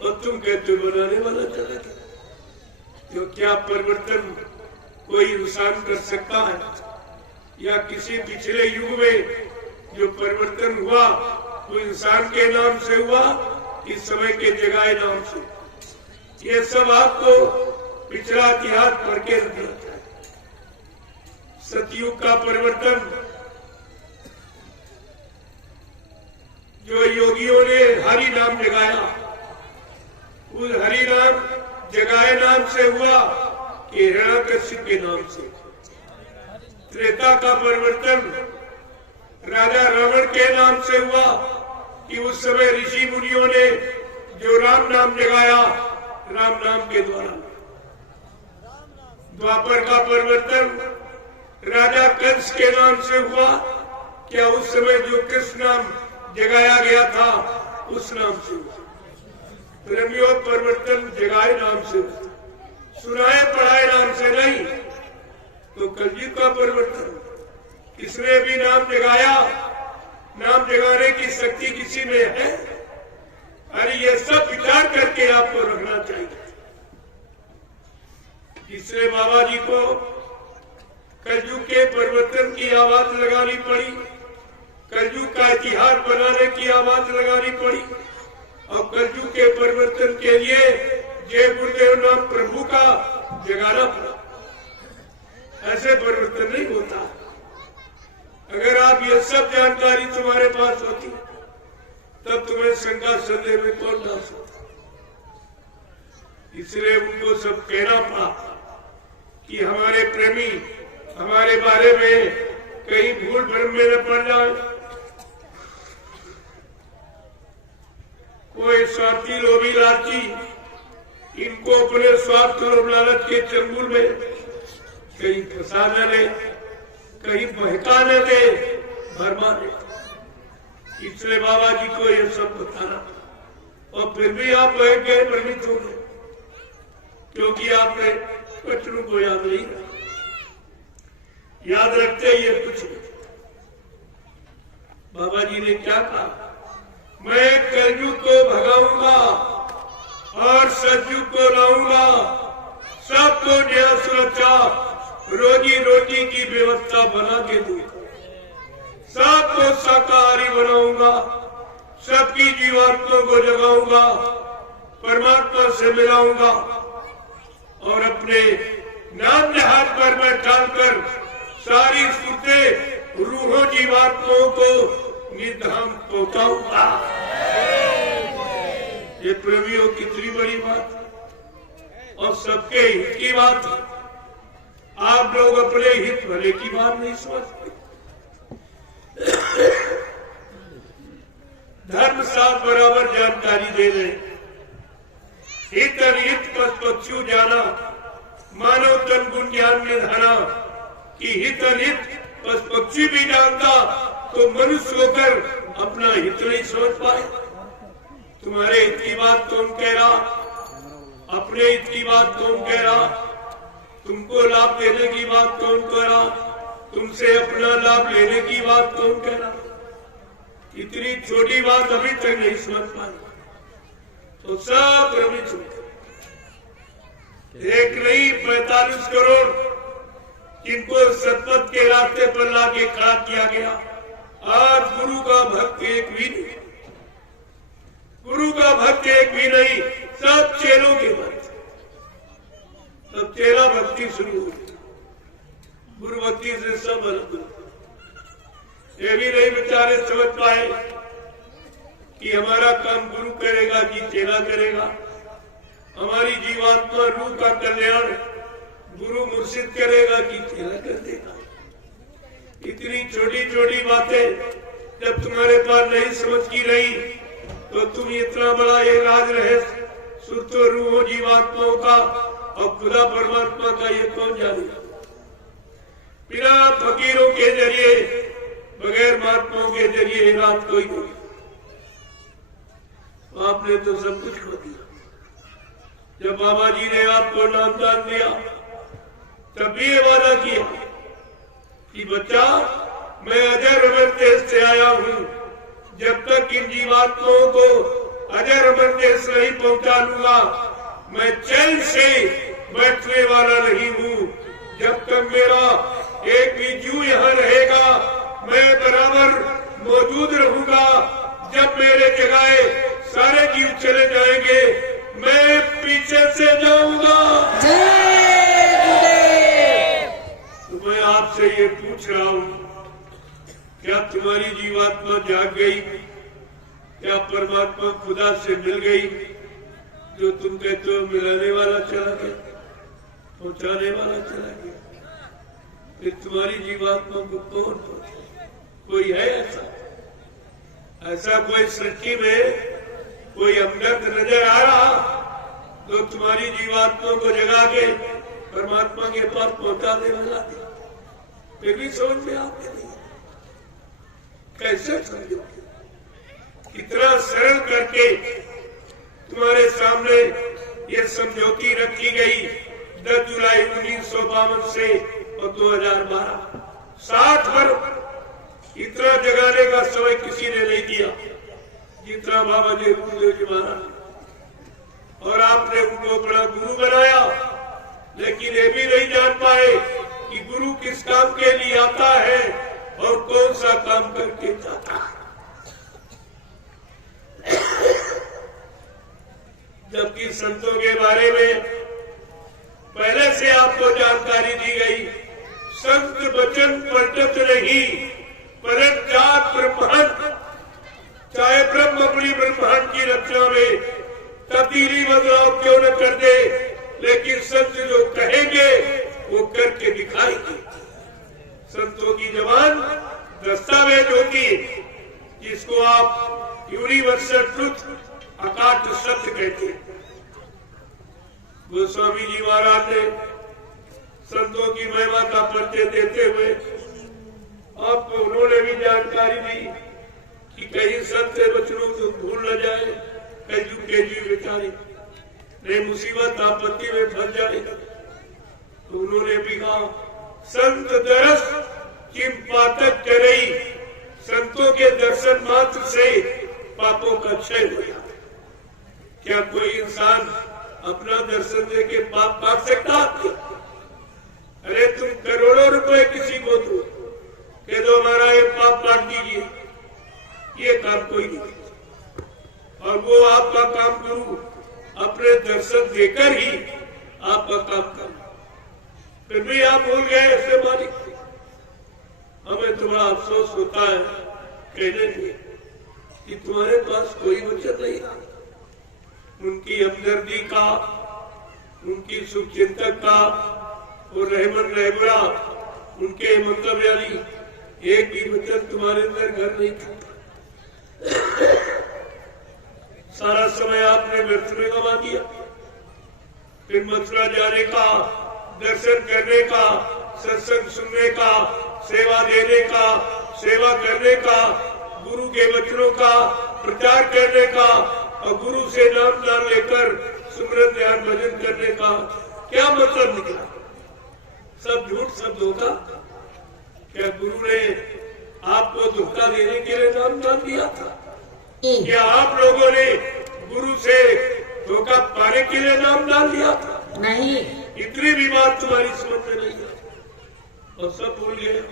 और तुम कहते बनाने वाला चला था। तो क्या परिवर्तन कोई इंसान कर सकता है? या किसी पिछले युग में जो परिवर्तन हुआ वो इंसान के नाम से हुआ, इस समय के जगाए नाम से? ये सब आपको पिछला इतिहास पढ़ के रखना चाहिए। सतयुग का परिवर्तन जो योगियों ने हरि नाम जगाया, उस हरि नाम जगाए नाम से हुआ कि हिरण्यकश्यप के नाम से। त्रेता का परिवर्तन राजा रावण के नाम से हुआ कि उस समय ऋषि मुनियों ने जो राम नाम जगाया, राम नाम के द्वारा। द्वापर का परिवर्तन राजा कंस के नाम से हुआ, क्या उस समय जो कृष्ण नाम जगाया गया था उस नाम से हुआ। ब्रह्मयोग परिवर्तन जगाए नाम से हुआ, सुनाए पढ़ाए नाम से नहीं। तो कलयुग का परिवर्तन किसने भी नाम जगाया? नाम जगाने की शक्ति किसी में है? अरे ये सब विचार करके आपको रखना चाहिए। इसलिए बाबा जी को कलयुग के परिवर्तन की आवाज लगानी पड़ी, कलयुग का इतिहास बनाने की आवाज लगानी पड़ी, और कलयुग के परिवर्तन के लिए जय गुरुदेव नाम प्रभु का जगाना पड़ा। ऐसे परिवर्तन नहीं होता। अगर आप ये सब जानकारी तुम्हारे पास होती तब तुम्हें शंका संदेह में कौन डाल सकता। इसलिए उनको सब कहना पड़ा कि हमारे प्रेमी हमारे बारे में कहीं भूल भ्रम में न पड़ जाए, कोई स्वार्थी लोभी लालची इनको अपने स्वार्थ और लालच के चंगुल में कहीं फंसा न ले, कहीं बहका न दे, भरमा दे। इसलिए बाबा जी को यह सब बताना, और फिर भी आप बहक गए, भ्रमित हो गए, क्योंकि आपने वचनों को याद नहीं रखा। याद रखते ये कुछ नहीं। बाबा जी ने क्या कहा? मैं कलयुग को भगाऊंगा और सतयुग को लाऊंगा, सबको न्याय सुरक्षा रोजी रोटी की व्यवस्था बना के दूंगा, सबको शाकाहारी बनाऊंगा, सबकी जीवात्माओं को जगाऊंगा, परमात्मा से मिलाऊंगा, और अपने नाम हाथ पर मैं डालकर सारी सुरते रूहों जीवात्माओं को निधाम पहुंचाऊंगा। ये प्रेमियों कितनी बड़ी बात और सबके हित की बात। आप लोग अपने हित भले की बात नहीं समझते। धर्म साथ बराबर जानकारी दे रहे। हित अनहित पशु जाना, मानव तन गुण ज्ञान में धाना कि हित अनहित पक्षी भी जानता तो मनुष्य होकर अपना हित नहीं समझ पाए। तुम्हारे हित की बात कौन कह रहा, अपने हित की बात कौन कह रहा, तुमको लाभ देने की बात कौन कह रहा, तुमसे अपना लाभ लेने की बात कौन कह रहा। इतनी छोटी बात अभी तक नहीं समझ पाए तो सब भ्रमित होते। एक नहीं 45 करोड़ जिनको सतपथ के रास्ते पर लाके खड़ा किया गया। आज गुरु का भक्त एक भी नहीं, गुरु का भक्त एक भी नहीं, सब चेलों के भक्त। सब चेला भक्ति शुरू हुई, गुरु भक्ति से सब अलग। ये भी नहीं बेचारे समझ पाए कि हमारा काम गुरु करेगा कि चेला करेगा। हमारी जीवात्मा रूह का कल्याण गुरु मुर्शिद करेगा कि चेला कर देगा। इतनी छोटी छोटी बातें जब तुम्हारे पास नहीं समझ की रही तो तुम इतना बड़ा ये राज रहस्य शुद्ध रूह जीवात्माओं का और खुदा परमात्मा का ये कौन जानेगा। बिना फकीरों के जरिए, बगैर महात्माओं के जरिए रात कोई नहीं। आपने तो सब कुछ खो दिया। जब बाबा जी ने आपको नामदान दिया तब भी ये वादा किया कि बच्चा मैं अजर अमर देश से आया हूँ, जब तक इन जीवात्माओं को अजर अमर देश नहीं पहुंचा लूंगा मैं चैन से बैठने वाला नहीं हूँ। जब तक मेरा एक भी जीव यहाँ रहेगा मैं बराबर मौजूद रहूंगा। जब मेरे जगह सारे जीव चले जाएंगे मैं पीछे से जाऊंगा। तो मैं आपसे ये पूछ रहा हूँ, क्या तुम्हारी जीवात्मा जाग गई? क्या परमात्मा खुदा से मिल गई? जो तुम कहते हो मिलाने वाला चला गया, पहुंचाने वाला चला गया, फिर तुम्हारी जीवात्मा को कौन पहुंचे? कोई है ऐसा? ऐसा कोई सृष्टि में कोई हमदर्द नजर आ रहा तो तुम्हारी जीवात्मा को जगा के परमात्मा के पास पहुंचाने वाला थी? फिर भी समझ में आते नहीं। कैसे समझोगे? इतना सरल करके तुम्हारे सामने ये समझौती रखी गई 10 जुलाई 1952 से और 2012। 60 वर्ष इतना जगाने का समय किसी ने नहीं दिया जितना बाबा जी गुरुदेव जी महाराज। और आपने उनको अपना गुरु बनाया, लेकिन ये भी नहीं जान पाए कि गुरु किस काम के लिए आता है और कौन सा काम करके जाता है। जबकि संतों के बारे में पहले से आपको जानकारी दी गई। संत वचन पलटत नहीं परत जात ब्रह्मांड। चाहे ब्रह्म अपनी ब्रह्मांड की रचना में तब्दीली बदलाव क्यों न कर दे, लेकिन संत जो कहेंगे वो करके दिखाएंगे। संतों की जबान दस्तावेज होती है जिसको आप यूनिवर्सल ट्रुथ अकाट सत्य कहते हैं। गोस्वामी जी महाराज ने संतों की महिमा का परिचय देते हुए आपको उन्होंने भी जानकारी दी कि कहीं संत बचनों को भूल न जाए, कहीं के जीव बेचारे नहीं मुसीबत आपत्ति में फंस जाए। तो उन्होंने भी कहा संत दरस किम पातक करई। संतों के दर्शन मात्र से पापों का क्षय हो जाता। क्या कोई इंसान अपना दर्शन देके पाप काट सकता? अरे तुम करोड़ों रुपए किसी को दो, कह दो हमारा ये पाप काट दीजिए, ये काम कोई नहीं। और वो आपका काम करूं अपने दर्शन देकर ही आपका काम करूं, फिर भी आप भूल गए ऐसे मालिक। हमें थोड़ा अफसोस होता है कहने थे कि तुम्हारे पास कोई वचन नहीं था। उनकी हमदर्दी का, उनकी शुभचिंतक का और रहमन रहबरा, उनके मतलब यानी एक भी वचन तुम्हारे अंदर घर नहीं था। सारा समय आपने व्यर्थ में गवा दिया। फिर मथुरा जाने का, दर्शन करने का, सत्संग सुनने का, सेवा देने का, सेवा करने का, गुरु के वचनों का प्रचार करने का और गुरु से नाम दान लेकर सुमरन ध्यान भजन करने का क्या मतलब निकला? सब झूठ, सब धोखा। क्या गुरु ने आपको धोखा देने के लिए नाम दान दिया था? क्या आप लोगों ने गुरु से धोखा पाने के लिए नाम दान दिया था? नहीं। इतनी भी बात तुम्हारी समझ में नहीं है और सब भूल गए।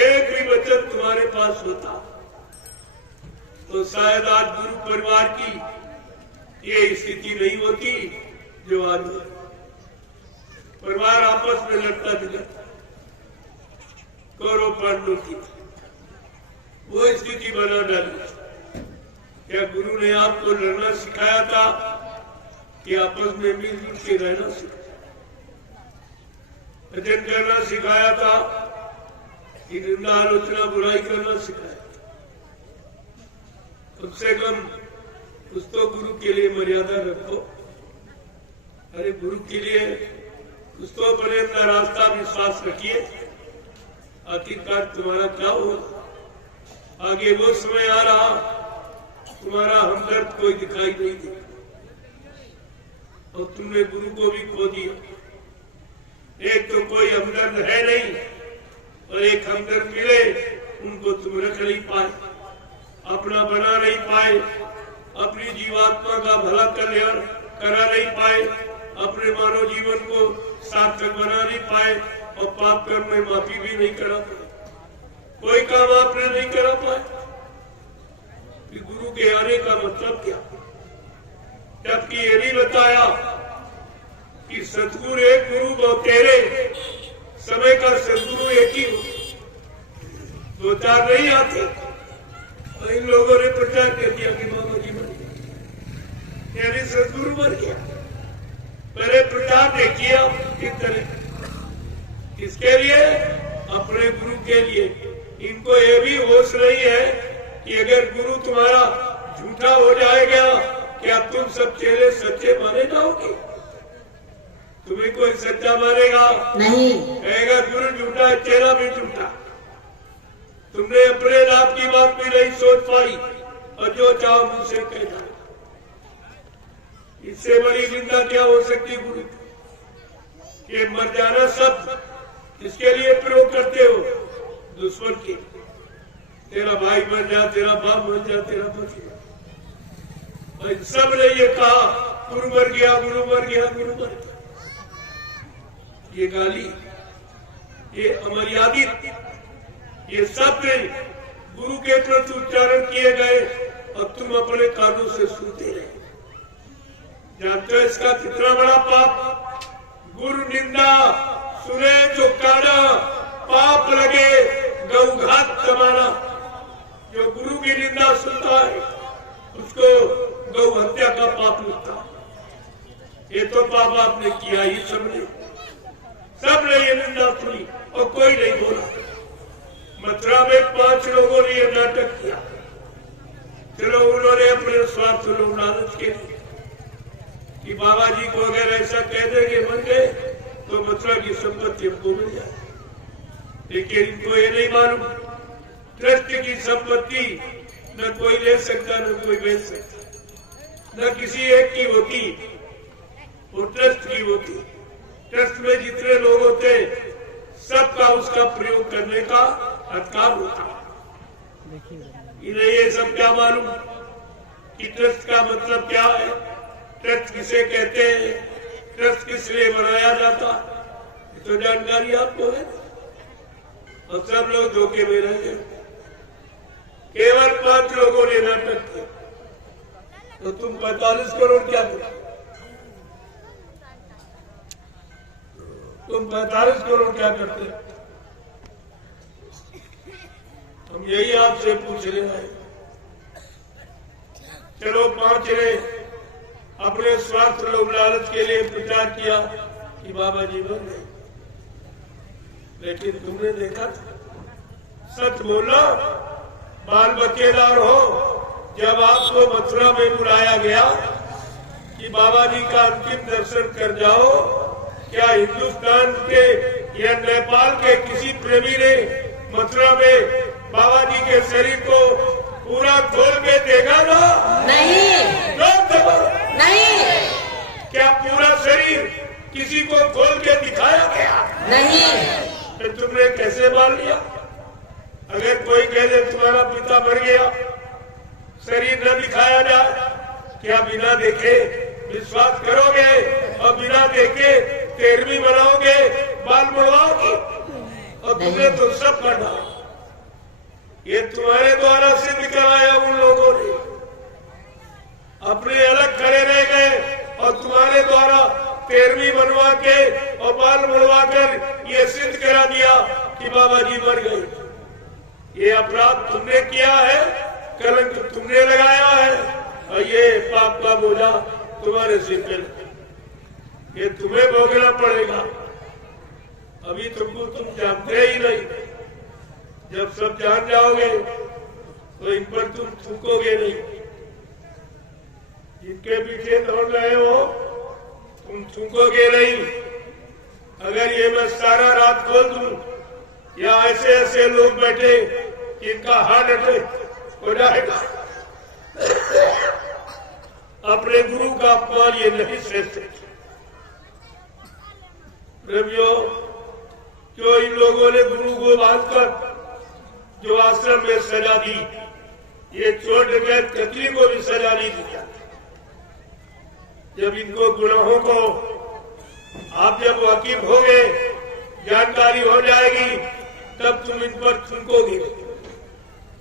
एक भी वचन तुम्हारे पास होता तो शायद आज गुरु परिवार की ये स्थिति नहीं होती जो आज है। परिवार आपस में लड़ता बिगड़ता, कौरव पांडव की वो स्थिति बना डाली। क्या गुरु ने आपको लड़ना सिखाया था कि आपस में मिलजुल के रहना सिखाया? भजन करना सिखाया था कि निंदा आलोचना बुराई करना सिखाया? कम से कम कुछ तो गुरु के लिए मर्यादा रखो। अरे गुरु के लिए कुछ तो अपने अंदर रास्ता विश्वास रखिए। आखिरकार तुम्हारा क्या होगा? आगे वो समय आ रहा, तुम्हारा हमदर्द कोई दिखाई नहीं दे और तुमने गुरु को भी खो दिया। एक तो कोई हमदर्द है नहीं और एक हमदर्द मिले उनको तुम रख नहीं पाए, अपना बना नहीं पाए, अपनी जीवात्मा का भला कल्याण करा नहीं पाए, अपने मानव जीवन को सार्थक बना नहीं पाए और पाप कर्म में माफी भी नहीं करा पाए। कोई काम आपने नहीं करा पाए। गुरु के आने का मतलब क्या? जबकि ये भी बताया कि सतगुरु एक, गुरु बहुत तेरे, समय का सदगुरु एक ही हो, दो चार नहीं आते। और इन लोगों ने प्रचार कर दिया कि बाबा जी मर गया, यानी सदगुरु मर गया। पहले प्रचार ने किया किस तरह, किसके लिए? अपने गुरु के लिए। इनको ये भी होश नहीं है कि अगर गुरु तुम्हारा झूठा हो जाएगा क्या तुम सब चेले सच्चे माने जाओगे? तुम्हें कोई सच्चा मानेगा नहीं। कहेगा गुरु झूठा है, चेला भी झूठा। तुमने अपने लाभ की बात भी नहीं सोच पाई और जो चाहो मुझसे कह दो। इससे बड़ी निंदा क्या हो सकती गुरु? ये मर जाना शब्द इसके लिए प्रयोग करते हो दुश्मन के। तेरा भाई मर जा, तेरा बाप मर जा, तेरा पति। सब ने ये कहा गुरु मर गया, गुरु मर गया, गुरु मर गया। ये गाली, ये अमर्यादित, ये शब्द गुरु के प्रति उच्चारण किए गए और तुम अपने कानों से सुनते रहे। जानते हो इसका कितना बड़ा पाप? गुरु निंदा सुने तो काना, पाप लगे गौघात कमाना। जो गुरु की निंदा सुनता है उसको गौ हत्या का पाप लगता। ये तो पाप आपने किया ही, सबने ये निंदा सुनी और कोई नहीं बोला। मथुरा में 5 लोगों ने ये नाटक किया। चलो उन्होंने अपने स्वार्थ लोग लालच के लिए कि बाबा जी को अगर ऐसा कह देंगे मन गए तो मथुरा की संपत्ति हमको मिल जाए। लेकिन इनको ये नहीं मालूम ट्रस्ट की संपत्ति न कोई ले सकता, न कोई बेच सकता, न किसी एक की होती, वो ट्रस्ट की होती। ट्रस्ट में जितने लोग होते सबका उसका प्रयोग करने का अधिकार होता। इन्हें ये सब क्या मालूम कि ट्रस्ट का मतलब क्या है, ट्रस्ट किसे कहते हैं, ट्रस्ट किस लिए बनाया जाता, ये तो जानकारी आपको है। और सब लोग धोखे में रह गए। केवल 5 लोगों ने नाटक किया तो तुम 45 करोड़ क्या करो? तुम 45 करोड़ क्या करते? हम यही आपसे पूछ रहे हैं। चलो 5 ने अपने स्वार्थ लोभ लालच के लिए प्रचार किया कि बाबा जी बन गए, लेकिन तुमने देखा सच बोला, बाल बच्चेदार हो। जब आपको मथुरा में बुलाया गया कि बाबा जी का अंतिम दर्शन कर जाओ, क्या हिंदुस्तान के या नेपाल के किसी प्रेमी ने मथुरा में बाबा जी के शरीर को पूरा खोल के देखा ना? नहीं, नहीं, क्या पूरा शरीर किसी को खोल के दिखाया गया? नहीं। तो तुमने कैसे मान लिया? अगर कोई कह दे तुम्हारा पिता मर गया, शरीर न दिखाया जाए, क्या बिना देखे विश्वास करोगे? और बिना देखे 13वीं मनाओगे, बाल मुड़वाओगे? और तुमने तो सब पढ़ा, ये तुम्हारे द्वारा सिद्ध कराया उन लोगों ने। अपने अलग खड़े रह गए और तुम्हारे द्वारा 13वीं बनवा के और बाल मुड़वा कर ये सिद्ध करा दिया कि बाबा जी मर गए। ये अपराध तुमने किया है, कलंक तुमने लगाया है, और ये पाप का बोझा तुम्हारे सिर पे, ये तुम्हें भोगना पड़ेगा। अभी तुमको तुम जानते ही नहीं, जब सब जान जाओगे तो इन पर तुम थूकोगे नहीं। जिनके पीछे दौड़ रहे हो तुम थूकोगे नहीं। अगर ये मैं सारा रात खोल दूं, या ऐसे ऐसे लोग बैठे जिनका हार्ट अटैक हो जाएगा, अपने गुरु का अपमान ये नहीं सह सकते। प्रेमियों, जो इन लोगों ने गुरु को बांधकर जो आश्रम में सजा दी, ये चोर डकैत कतली को भी सजा नहीं दी। जब इनको गुनाहों को आप जब वाकिफ होगे, जानकारी हो जाएगी, तब तुम इन पर थूकोगे।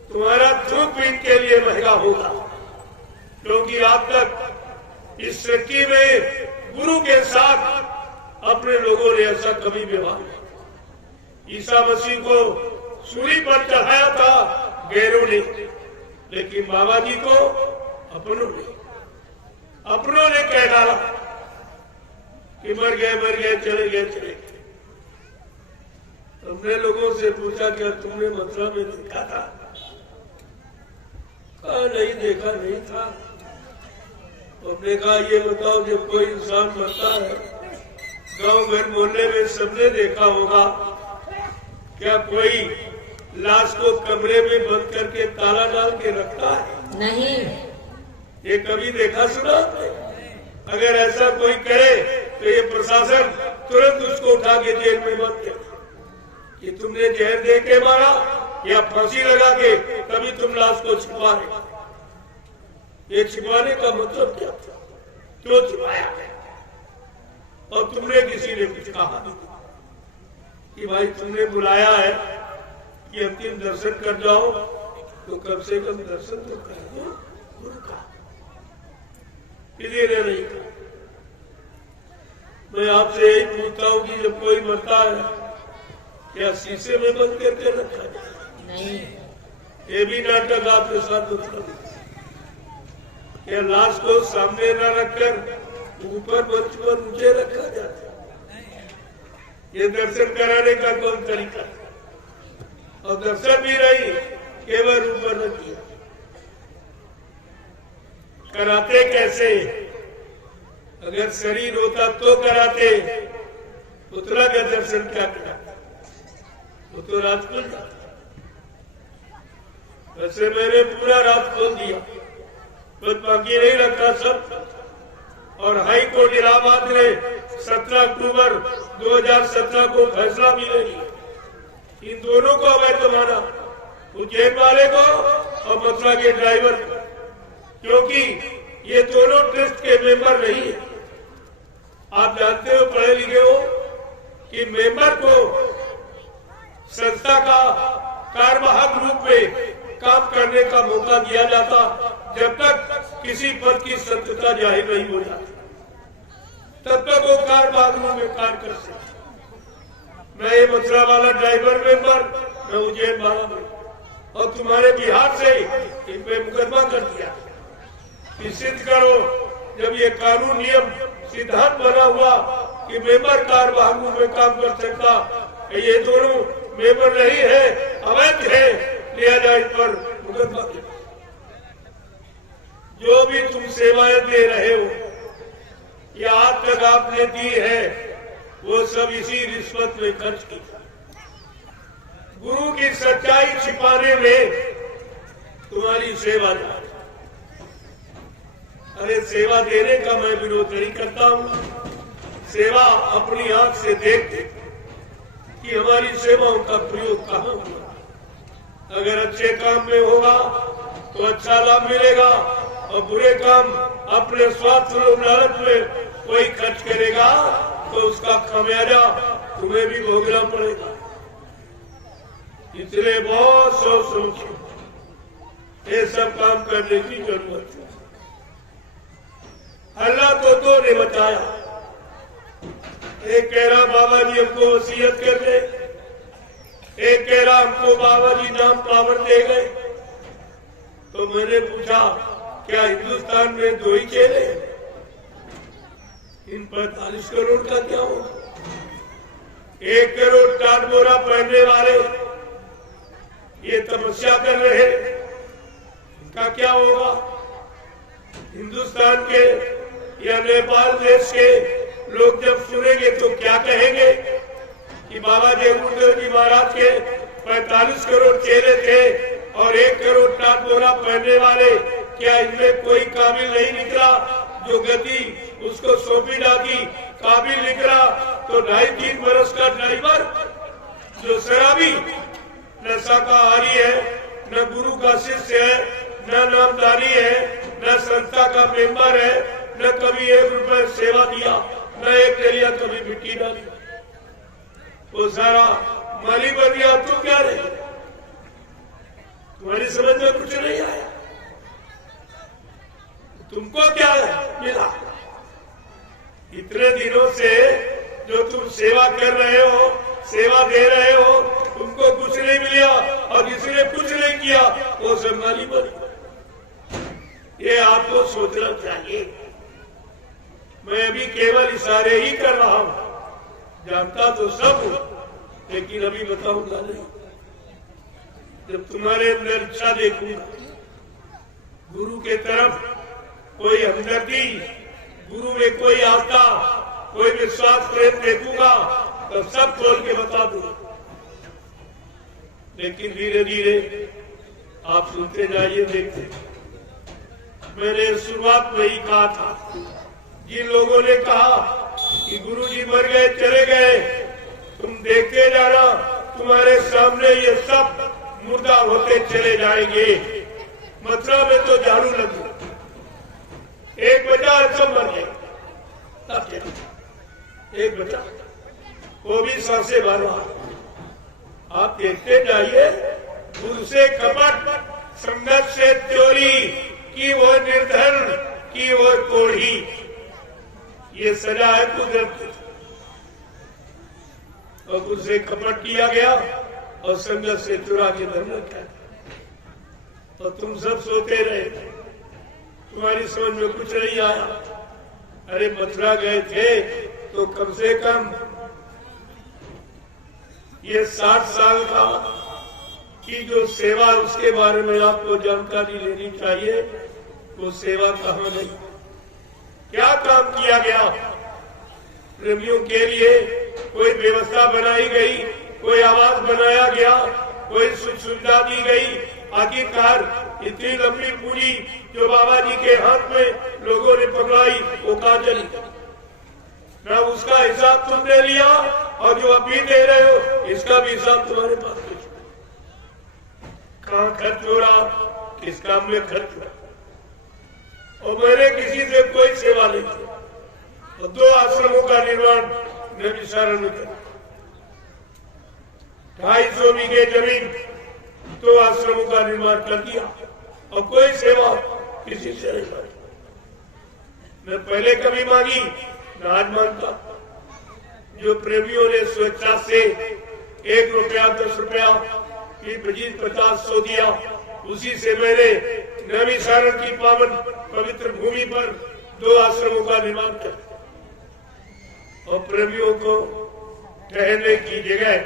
तुम्हारा थूक भी इनके लिए महंगा होगा, क्योंकि आप तक इस सृष्टि में गुरु के साथ अपने लोगों ने ऐसा कभी व्यवहार नहीं। ईसा मसीह को सूली पर चढ़ाया था गैरों ने, लेकिन बाबा जी को अपनों ने कह डाला कि मर गए, चले गए। हमने लोगों से पूछा क्या तुमने मथुरा में देखा था? कहा नहीं, देखा नहीं था। हमने कहा ये बताओ, जब कोई इंसान मरता है, गांव घर मोहल्ले में सबने देखा होगा, क्या कोई लाश को कमरे में बंद करके ताला डाल के रखता है? नहीं। ये कभी देखा सुना? अगर ऐसा कोई करे तो ये प्रशासन तुरंत उसको उठा के जेल में बंद कर, कि तुमने जहर दे के मारा या फांसी लगा के कभी तुम लाश को छिपा रहे। ये छिपाने का मतलब क्या था? क्यों छिपाया? और तुमने किसी ने कुछ कहा कि भाई तुमने बुलाया है कि अंतिम दर्शन कर जाओ, तो कम से कम दर्शन तो कर दो गुरु का। किसी ने नहीं कहा। मैं आपसे यही पूछता हूँ कि जब कोई मरता है, क्या शीशे में बंद करके रखा जाए? नहीं। ये भी नाटक आपके साथ होता। क्या लाश को सामने न रखकर ऊपर मंच पर नीचे रखा जाता? ये दर्शन कराने का कौन तरीका? और दर्शन भी नहीं, केवल ऊपर रखिए। कराते कैसे? अगर शरीर होता तो कराते, पुतला का दर्शन क्या कराता? वो तो रात खोल जाता। वैसे मैंने पूरा रात खोल दिया, कुछ बाकी नहीं रखा सब। और हाई कोर्ट इलाहाबाद ने 17 अक्टूबर 2017 को फैसला भी ले लिया। इन दोनों को अवैध माना, उज्जैन वाले को और मथुरा के ड्राइवर को, क्योंकि ये दोनों ट्रस्ट के मेंबर नहीं है। आप जानते हो, पढ़े लिखे हो, कि मेंबर को संस्था का कार्यवाहक रूप में काम करने का मौका दिया जाता जब तक किसी पद की सत्यता जाहिर नहीं हो जाती, तब तक वो कार्यवाहक रूप में कार्य कर सकते। मैं ये मथुरा वाला ड्राइवर मेंबर, मैं उज्जैन वाला मेंबर। और तुम्हारे बिहार से इन पे मुकदमा कर दिया कि सिद्ध करो जब ये कानून नियम सिद्धांत बना हुआ कि मेंबर कार्यवाहकों में काम कर सकता, ये दोनों मेंबर नहीं है, अवैध है, लिया जाए इस पर मुकदमा। जो भी तुम सेवाएं दे रहे हो या आज तक आपने दी है वो सब इसी रिश्वत में खर्च की। गुरु की सच्चाई छिपाने में तुम्हारी सेवा जाए। अरे सेवा देने का मैं विरोध नहीं करता हूं, सेवा अपनी आंख से देख कि हमारी सेवाओं का प्रयोग कहां हुआ। अगर अच्छे काम में होगा तो अच्छा लाभ मिलेगा और बुरे काम अपने स्वार्थ और लालच में कोई खर्च करेगा तो उसका खामियाजा तुम्हें भी भोगना पड़ेगा। इसलिए बहुत सोच समझ ये सब काम करने की जरूरत है। अल्लाह को दो ने बचाया, एक कह रहा बाबा जी हमको वसीयत कर दे, एक कह रहा हमको बाबा जी नाम पावर दे गए। तो मैंने पूछा क्या हिंदुस्तान में दो ही चेले, इन 45 करोड़ का क्या होगा? 1 करोड़ टाट बोरा पहनने वाले ये तपस्या कर रहे, इनका क्या होगा? हिंदुस्तान के या नेपाल देश के लोग जब सुनेंगे तो क्या कहेंगे कि बाबा देवगुरुदेव जी महाराज के 45 करोड़ चेले थे और 1 करोड़ टाट बोरा पहनने वाले, क्या इनमें कोई काबिल नहीं निकला जो गति उसको सौंपी डाली? काबिल निकला तो 2.5-3 बरस का ड्राइवर जो शराबी न शाकाहारी है, न गुरु का शिष्य है, न नामधारी है, न संस्था का मेंबर है, न कभी 1 रुपए सेवा दिया, न 1 डलिया कभी मिट्टी डाली, वो सारा माली बन गया। तो क्या रहे? तुम्हारी समझ में कुछ नहीं आया। तुमको क्या मिला? इतने दिनों से जो तुम सेवा कर रहे हो, सेवा दे रहे हो, तुमको कुछ नहीं मिला और जिसने कुछ नहीं किया वो संभाली बनी। ये आपको सोचना चाहिए। मैं अभी केवल इशारे ही कर रहा हूं, जानता तो सब हूं, लेकिन अभी बताऊंगा नहीं। जब तुम्हारे अंदर इच्छा देखूंगा, गुरु के तरफ कोई हमदर्दी, गुरु में कोई आस्था, कोई विश्वास प्रेम देखूंगा तो सब खोल के बता दूंगा। लेकिन धीरे धीरे आप सुनते जाइए, देखते। मैंने शुरुआत में ही कहा था, जिन लोगों ने कहा कि गुरु जी मर गए चले गए, तुम देखते जाना, तुम्हारे सामने ये सब मुर्दा होते चले जाएंगे। मथुरा में तो झाड़ू लगी, एक बचा सब मर गए, एक बचा वो भी सबसे भरवा। आप देखते जाइए, गुरु से कपट, संगत से चोरी की वो निर्धन की वो कोढ़ी, ये सजा है कुदरत की। और गुरु से कपट किया गया और संगत से चुरा के धर्म रखा, तो तुम सब सोते रहे, तुम्हारी समझ में कुछ नहीं आया। अरे मथुरा गए थे तो कम से कम ये 60 साल का की जो सेवा, उसके बारे में आपको जानकारी लेनी चाहिए। वो सेवा कहाँ गई, क्या काम किया गया? प्रेमियों के लिए कोई व्यवस्था बनाई गई, कोई आवास बनाया गया, कोई सुख सुविधा दी गई? आखिरकार इतनी लंबी पूरी जो बाबा जी के हाथ में लोगों ने पकड़ाई, वो कहाँ चली? ना उसका हिसाब तुमने लिया और जो अभी दे रहे हो इसका भी हिसाब तुम्हारे पास कुछ। कहाँ खर्च हो रहा, किस काम में खर्च हो रहा? और मैंने किसी से कोई सेवा नहीं की। और 2 आश्रमों का निर्माण मैं विचारण में कर, 250 बीघे जमीन 2 आश्रमों का निर्माण कर दिया और कोई सेवा किसी से नहीं मांगी। मैं पहले कभी मांगी ना आज मांगता। जो प्रेमियों ने स्वेच्छा से 1 रुपया 10 रुपया कि 25-50 दिया, उसी से मैंने नवी सारण की पावन पवित्र भूमि पर 2 आश्रमों का निर्माण किया और प्रेमियों को ठहरने की जगह।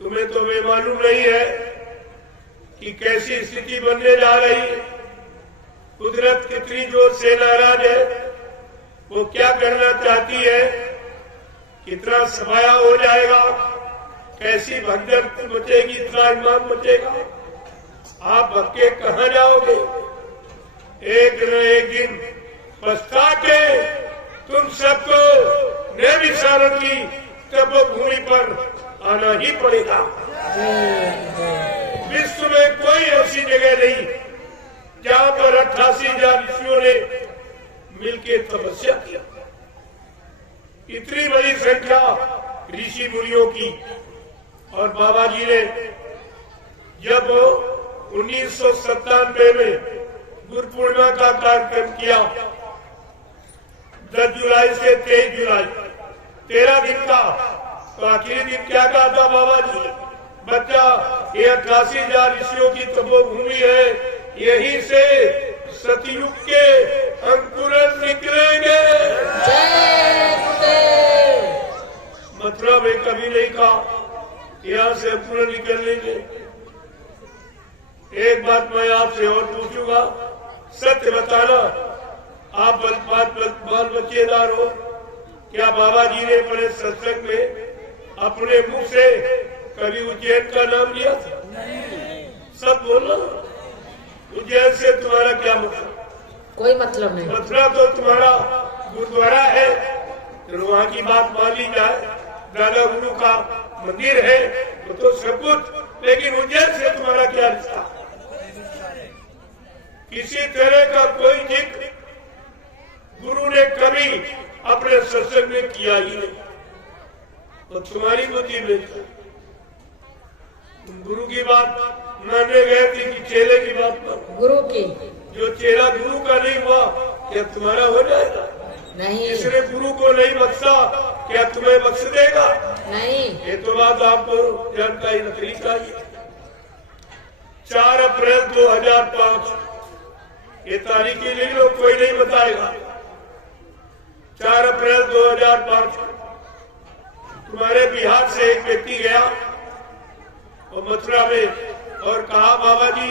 तुम्हें तो मैं मालूम नहीं है कि कैसी स्थिति बनने जा रही है। कुदरत कितनी जोर से नाराज है, वो क्या करना चाहती है, कितना सफाया हो जाएगा, कैसी भगदड़ मचेगी, इतना ईमान मचेगा। आप भक्के कहाँ जाओगे? एक न एक दिन पछता के तुम सबको नवी सारण की तपोभूमि पर आना ही पड़ेगा। विश्व में कोई ऐसी जगह नहीं जहाँ पर 88,000 ऋषियों ने मिलकर तपस्या किया। इतनी बड़ी संख्या ऋषि मुनियों की। और बाबा जी ने जब 1997 में गुरु पूर्णिमा का कार्यक्रम किया, 10 जुलाई से 23 जुलाई 13 दिन का, तो आखिरी दिन क्या कहा था बाबा जी? बच्चा, ये 88,000 ऋषियों की तपोभूमि है, यहीं से सतयुग के अंकुरन निकलेंगे। मथुरा में कभी नहीं कहा यहाँ से अंकुरन निकलेंगे। एक बात मैं आपसे और पूछूंगा, सत्य बताना, आप बाल बच्चेदार हो, क्या बाबा जी ने अपने सत्संग में अपने मुंह से कभी उज्जैन का नाम लिया था? सब बोलना। उज्जैन से तुम्हारा क्या मतलब? कोई मतलब नहीं। मथुरा तो तुम्हारा गुरुद्वारा है, तो वहाँ की बात मान ली जाए, दादा गुरु का मंदिर है, तो सब कुछ। लेकिन उज्जैन से तुम्हारा क्या रिश्ता? किसी तरह का कोई जिक्र गुरु ने कभी अपने सत्संग में किया ही नहीं। तो तुम्हारी बुद्धि में तुम गुरु की बात मानने गए थे कि चेले की बात पर? गुरु की। जो चेला गुरु का नहीं हुआ, क्या तुम्हारा हो जाएगा? नहीं। इसने गुरु को नहीं बख्शा, क्या तुम्हें बख्श देगा? नहीं। ये तो बात आपको जानकारी रखनी चाहिए। 4 अप्रैल 2005, ये तारीख ही नहीं लो, कोई नहीं बताएगा। 4 अप्रैल 2005 तुम्हारे बिहार से एक व्यक्ति गया और मथुरा में और कहा, बाबा जी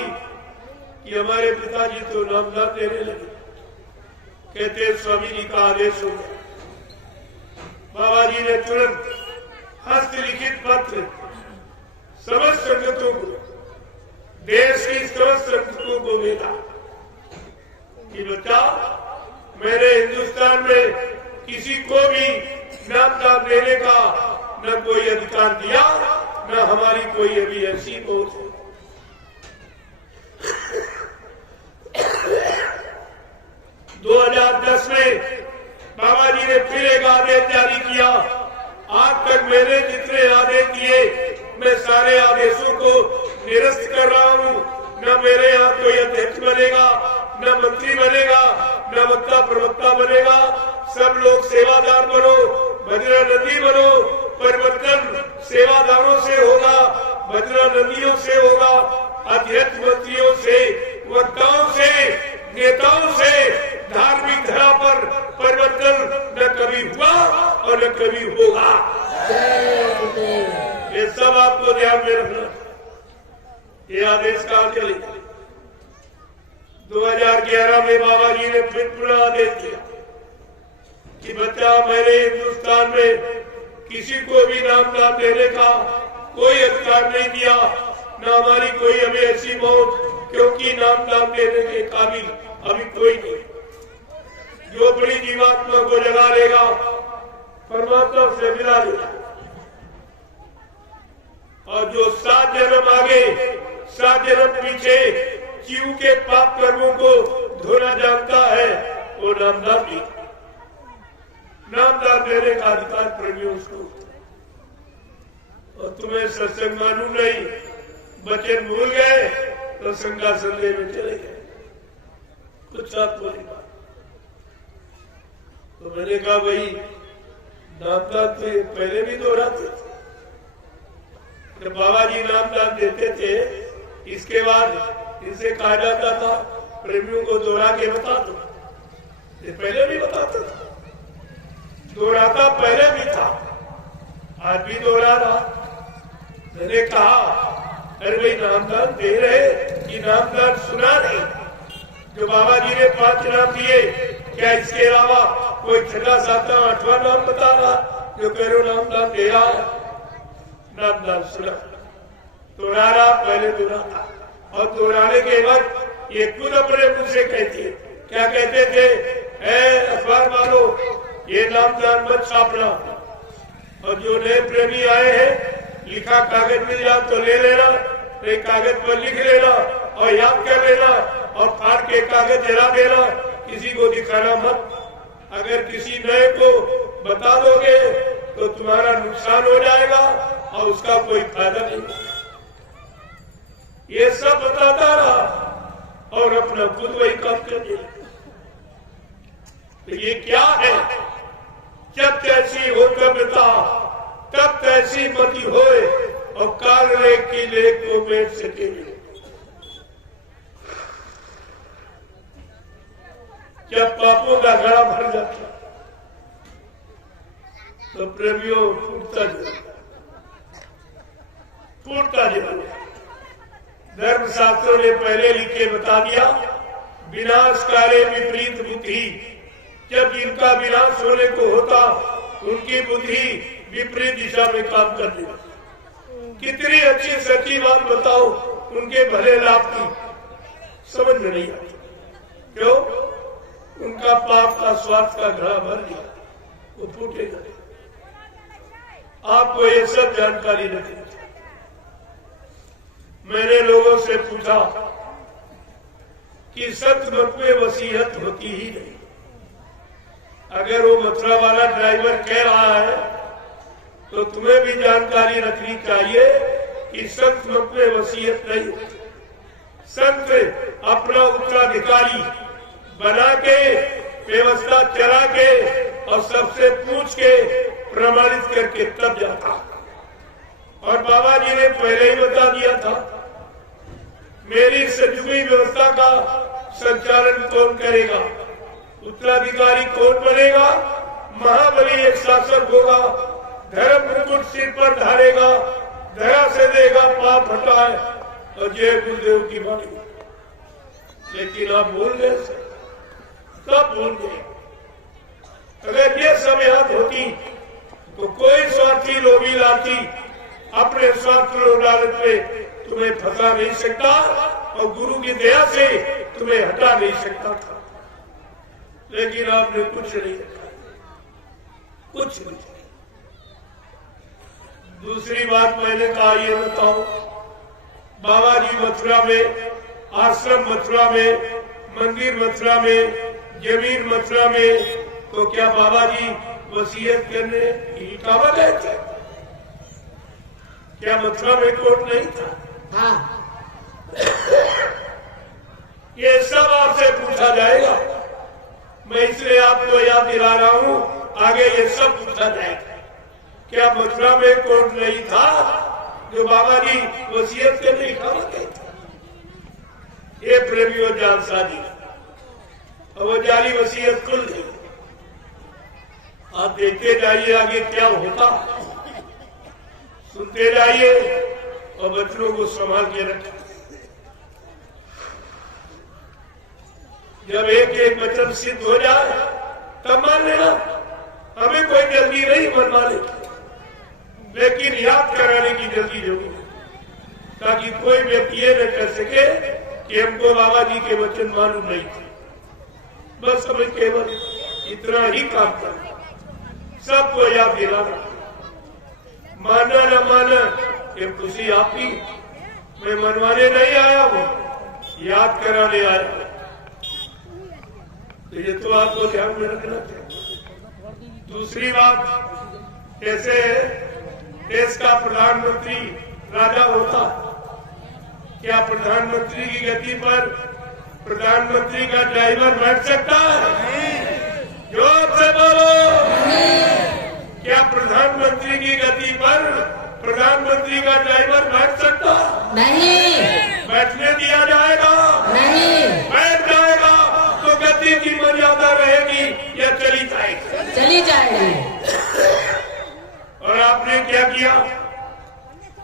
कि हमारे पिताजी तो नामदान देने लगे। कहते स्वामी जी का आदेश हो गया। बाबा जी ने तुरंत हस्तलिखित पत्र समस्त संगतों को, देश की समस्त संगतों को भेजा कि बच्चा, मैंने हिंदुस्तान में किसी को भी नामदान देने का न कोई अधिकार दिया, न हमारी कोई अभी ऐसी पहुंच है। 2010 में बाबा जी ने फिर एक आदेश जारी किया। आज तक मैंने जितने आदेश दिए, मैं सारे आदेशों को निरस्त कर रहा हूँ। न मेरे यहाँ कोई अध्यक्ष बनेगा, न मंत्री बनेगा, न वक्ता प्रवक्ता बनेगा। सब लोग सेवादार बनो, भजरा नदी बनो। परिवर्तन सेवादारों से होगा, भजरा नदियों से होगा, अध्यक्ष मंत्रियों से, वक्ताओं से, नेताओं से धार्मिक धरा पर परिवर्तन न कभी हुआ और न कभी होगा। ये सब आपको ध्यान में रखना। ये आदेश कहाँ चले? 2011 में बाबा जी ने फिर पुनः आदेश दिया कि बच्चा, मैंने हिंदुस्तान में किसी को भी नामदान देने का कोई अधिकार नहीं दिया, न हमारी कोई अभी ऐसी मौत, क्योंकि नामदान देने के काबिल अभी कोई नहीं। जो बड़ी जीवात्मा को जगा लेगा, परमात्मा से मिला लेगा। और जो 7 जन्म आगे 7 जन्म पीछे जीव के पाप कर्मों को धोना जानता है, वो नामदान भी। नामदान देने का अधिकार प्रेमियों को। और तुम्हें सत्संग मालूम नहीं, वचन भूल गए तो सिंहासन में चले गए। कुछ आपको नहीं बात। तो मैंने कहा, भाई नामदान तो पहले भी दोहराते थे, जब बाबा जी नामदान देते थे, इसके बाद इनसे कहा जाता था प्रेमियों को दोहरा के बता दो। ये पहले भी बताता था, दोहराता पहले भी था, आज भी दोहरा रहा। मैंने कहा अरे भाई नामदान दे रहे कि नामदान सुना नहीं? जो बाबा जी ने 5 नाम दिए, क्या इसके अलावा कोई 6, 7, 8वां नाम बता रहा जो कह रहे नामदान दे रहा है? नामदान सुना, दोहरा रहा, पहले दोहराता, और दोहराने के बाद ये खुद अपने मुंह से कहती है। क्या कहते थे? अखबार वालों, ये नामदान मत छापना, और जो नए प्रेमी आए हैं लिखा कागज मिल जाए तो ले लेना, एक कागज पर लिख लेना और याद कर लेना, और फाड़ के कागज जला देना, किसी को दिखाना मत। अगर किसी नए को बता दोगे तो तुम्हारा नुकसान हो जाएगा और उसका कोई फायदा नहीं। ये सब बताता रहा और अपना खुद वही काम कर दिया। तो ये क्या है? जब तैसी हो कविता तब तैसी मति होए, और काल रे की लेख को बेच सके। जब पापों का घड़ा भर जाता तो प्रेमियों फूटता जरूर। धर्म शास्त्रों ने पहले लिख के बता दिया, विनाश काले विपरीत बुद्धि। जब जिनका विनाश होने को होता उनकी बुद्धि विपरीत दिशा में काम कर देती। कितनी अच्छी सच्ची बात बताओ, उनके भले लाभ की समझ में नहीं आती। क्यों? उनका पाप का स्वार्थ का घड़ा भर गया, वो फूटेगा। आपको ये सब जानकारी रखनी चाहिए। मैंने लोगों से पूछा कि सत्य मत में वसीयत होती ही नहीं। अगर वो मथुरा वाला ड्राइवर कह रहा है तो तुम्हें भी जानकारी रखनी चाहिए कि संत मत में वसीयत नहीं होती। संत अपना उत्तराधिकारी बना के, व्यवस्था चला के और सबसे पूछ के प्रमाणित करके तब जाता। और बाबा जी ने पहले ही बता दिया था, मेरी सजुगी व्यवस्था का संचालन कौन करेगा? उत्तराधिकारी कौन बनेगा? महाबली एक शासक होगा, धर्म मुकुट सिर पर धारेगा, दया से देगा, पाप हटाए और जय गुरुदेव की वाणी। लेकिन आप भूल गए, सब भूल गए। अगर ये सब याद होती तो कोई स्वार्थी लोभी लाती अपने स्वार्थ लालच पे तुम्हें फंसा नहीं सकता और गुरु की दया से तुम्हें हटा नहीं सकता था। लेकिन आपने कुछ नहीं रखा, कुछ नहीं। दूसरी बात मैंने कहा, ये बताओ, बाबा जी मथुरा में, आश्रम मथुरा में, मंदिर मथुरा में, जमीन मथुरा में, तो क्या बाबा जी वसीयत करने इटावा गए थे? क्या मथुरा में कोर्ट नहीं था? हाँ। ये सब आपसे पूछा जाएगा। मैं इसलिए आपको याद दिला रहा हूँ, आगे ये सब पूछा जाएगा। क्या मथुरा में कोर्ट नहीं था जो बाबा जी वसीयत करने इटावा गए थे? ये प्रेमियों जालसाजी और वो जाली वसीयत खुल गई। आप देखते जाइए आगे क्या होता, सुनते जाइए और बच्चों को संभाल के रखें। जब एक एक वचन सिद्ध हो जाए तब मान लेना, हमें कोई जल्दी नहीं मनवाने की, लेकिन याद कराने की जल्दी जरूर है, ताकि कोई व्यक्ति ये न कर सके कि हमको बाबा जी के वचन मालूम नहीं थे। बस हमें केवल इतना ही काम करना, सबको याद दिलाना। माना न माना ये खुशी आपकी, मैं मनवाने नहीं आया हूँ, याद कराने आया हूँ। तो ये तो आपको ध्यान में रखना चाहिए। दूसरी बात, कैसे देश का प्रधानमंत्री राजा होता, क्या प्रधानमंत्री की गति पर प्रधानमंत्री का ड्राइवर बैठ सकता है? जोर से बोलो। क्या प्रधानमंत्री की गति पर प्रधानमंत्री का ड्राइवर नहीं बैठने दिया जाएगा? नहीं बैठ जाएगा तो गद्दी की मर्यादा रहेगी या चली जाएगी? चली जाएगी। और आपने क्या किया?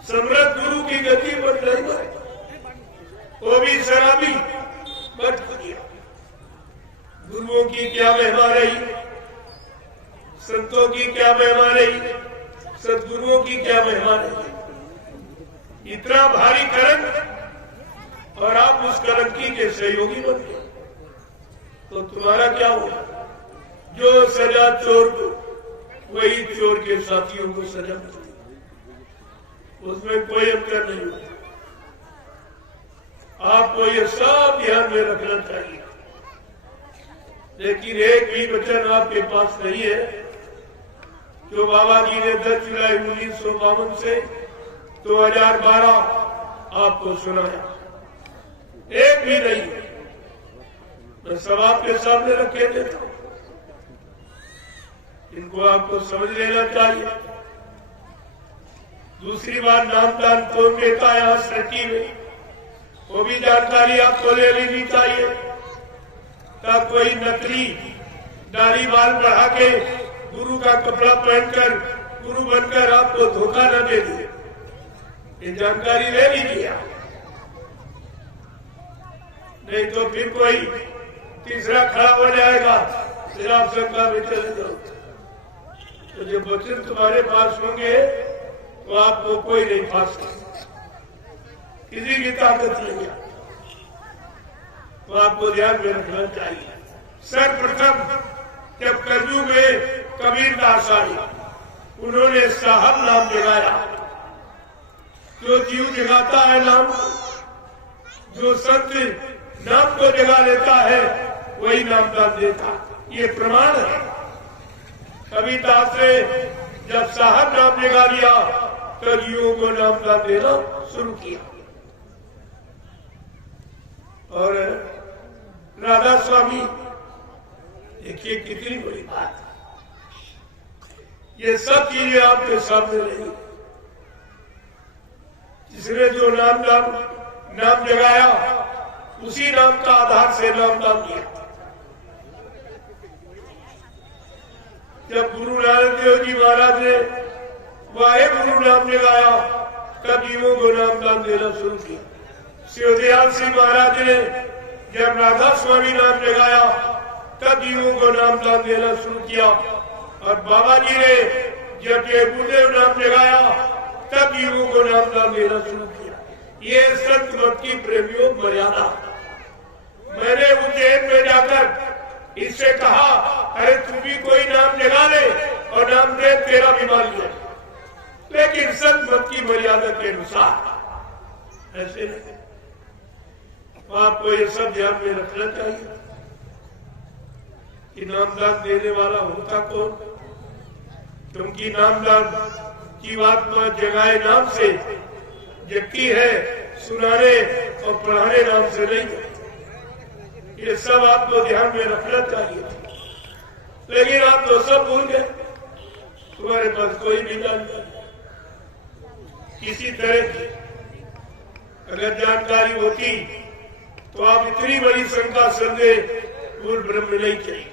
सम्राट गुरु की गद्दी पर नहीं, वो भी शराबी बैठ दिया। गुरुओं की क्या महिमा रही, संतों की क्या महिमा रही, सदगुरुओं की क्या महिमा रही। इतना भारी कलंक और आप उस कलंकी के सहयोगी बन गए, तो तुम्हारा क्या हुआ? जो सजा चोर को, वही चोर के साथियों को सजा मिलती, उसमें कोई अंतर नहीं होता। आपको ये सब ध्यान में रखना चाहिए। लेकिन एक भी वचन आपके पास नहीं है जो बाबा जी ने 10 जुलाई 1952 से 2012 आपको सुनाया, एक भी नहीं। मैं सब आपके सामने रखे देता हूं, इनको आपको समझ लेना चाहिए। दूसरी बात, नामदान कौन देता है यहां सृष्टि में, वो भी जानकारी आपको ले लेनी चाहिए। तब कोई नकली दाढ़ी बाल बढ़ा के गुरु का कपड़ा पहनकर गुरु बनकर आपको धोखा न दे दे, ये जानकारी ले लीजिए आप। नहीं तो फिर कोई तीसरा खड़ा हो जाएगा, फिर आप शंका में चले जाओ। तो जो वचन तुम्हारे पास होंगे तो आपको कोई नहीं फांस सकता, किसी की ताकत नहीं है। तो आपको ध्यान में रखना चाहिए। सर्वप्रथम जब कलयुग में कबीरदास आए, उन्होंने साहब नाम जगाया। जो जीव जगाता है नाम, जो संत नाम को जगा लेता है, वही नामदान देता। ये प्रमाण है। कबीरदास ने जब साहब नाम जगा लिया तो जीवों को नामदान देना शुरू किया। और राधा स्वामी, देखिए कितनी बड़ी बात है। ये सब चीजें आपके सामने रही। जिसने जो नाम जगाया, उसी नाम का आधार से नामदान दिया। जब गुरु नानक देव जी महाराज ने वाहे गुरु नाम जगाया, तब जीवों को नामदान देना शुरू किया। शिवदयाल सिंह महाराज ने जब राधा स्वामी नाम जगाया, तब जीवों को नामदान देना शुरू किया। और बाबा जी ने जब जय गुरुदेव नाम जगाया, तब जीवों को नामदान देना शुरू किया। ये संत मत की प्रेमियों मर्यादा। मैंने उज्जैन में जाकर इससे कहा, अरे तू भी कोई नाम जगा ले और नाम दे, तेरा भी मान लिया। लेकिन संत मत की मर्यादा के अनुसार ऐसे नहीं। तो आपको ये सब ध्यान में रखना चाहिए कि नामदान देने वाला होता कौन, क्योंकि नामदान जीवात्मा जगाए नाम से जगती है, सुनाने और पढ़ाने नाम से नहीं। ये सब आपको ध्यान में रखना चाहिए। लेकिन आप तो सब भूल गए, तुम्हारे पास कोई भी जानकारी किसी तरह की अगर जानकारी होती तो आप इतनी बड़ी शंका संदेह मूल ब्रह्म नहीं चाहिए।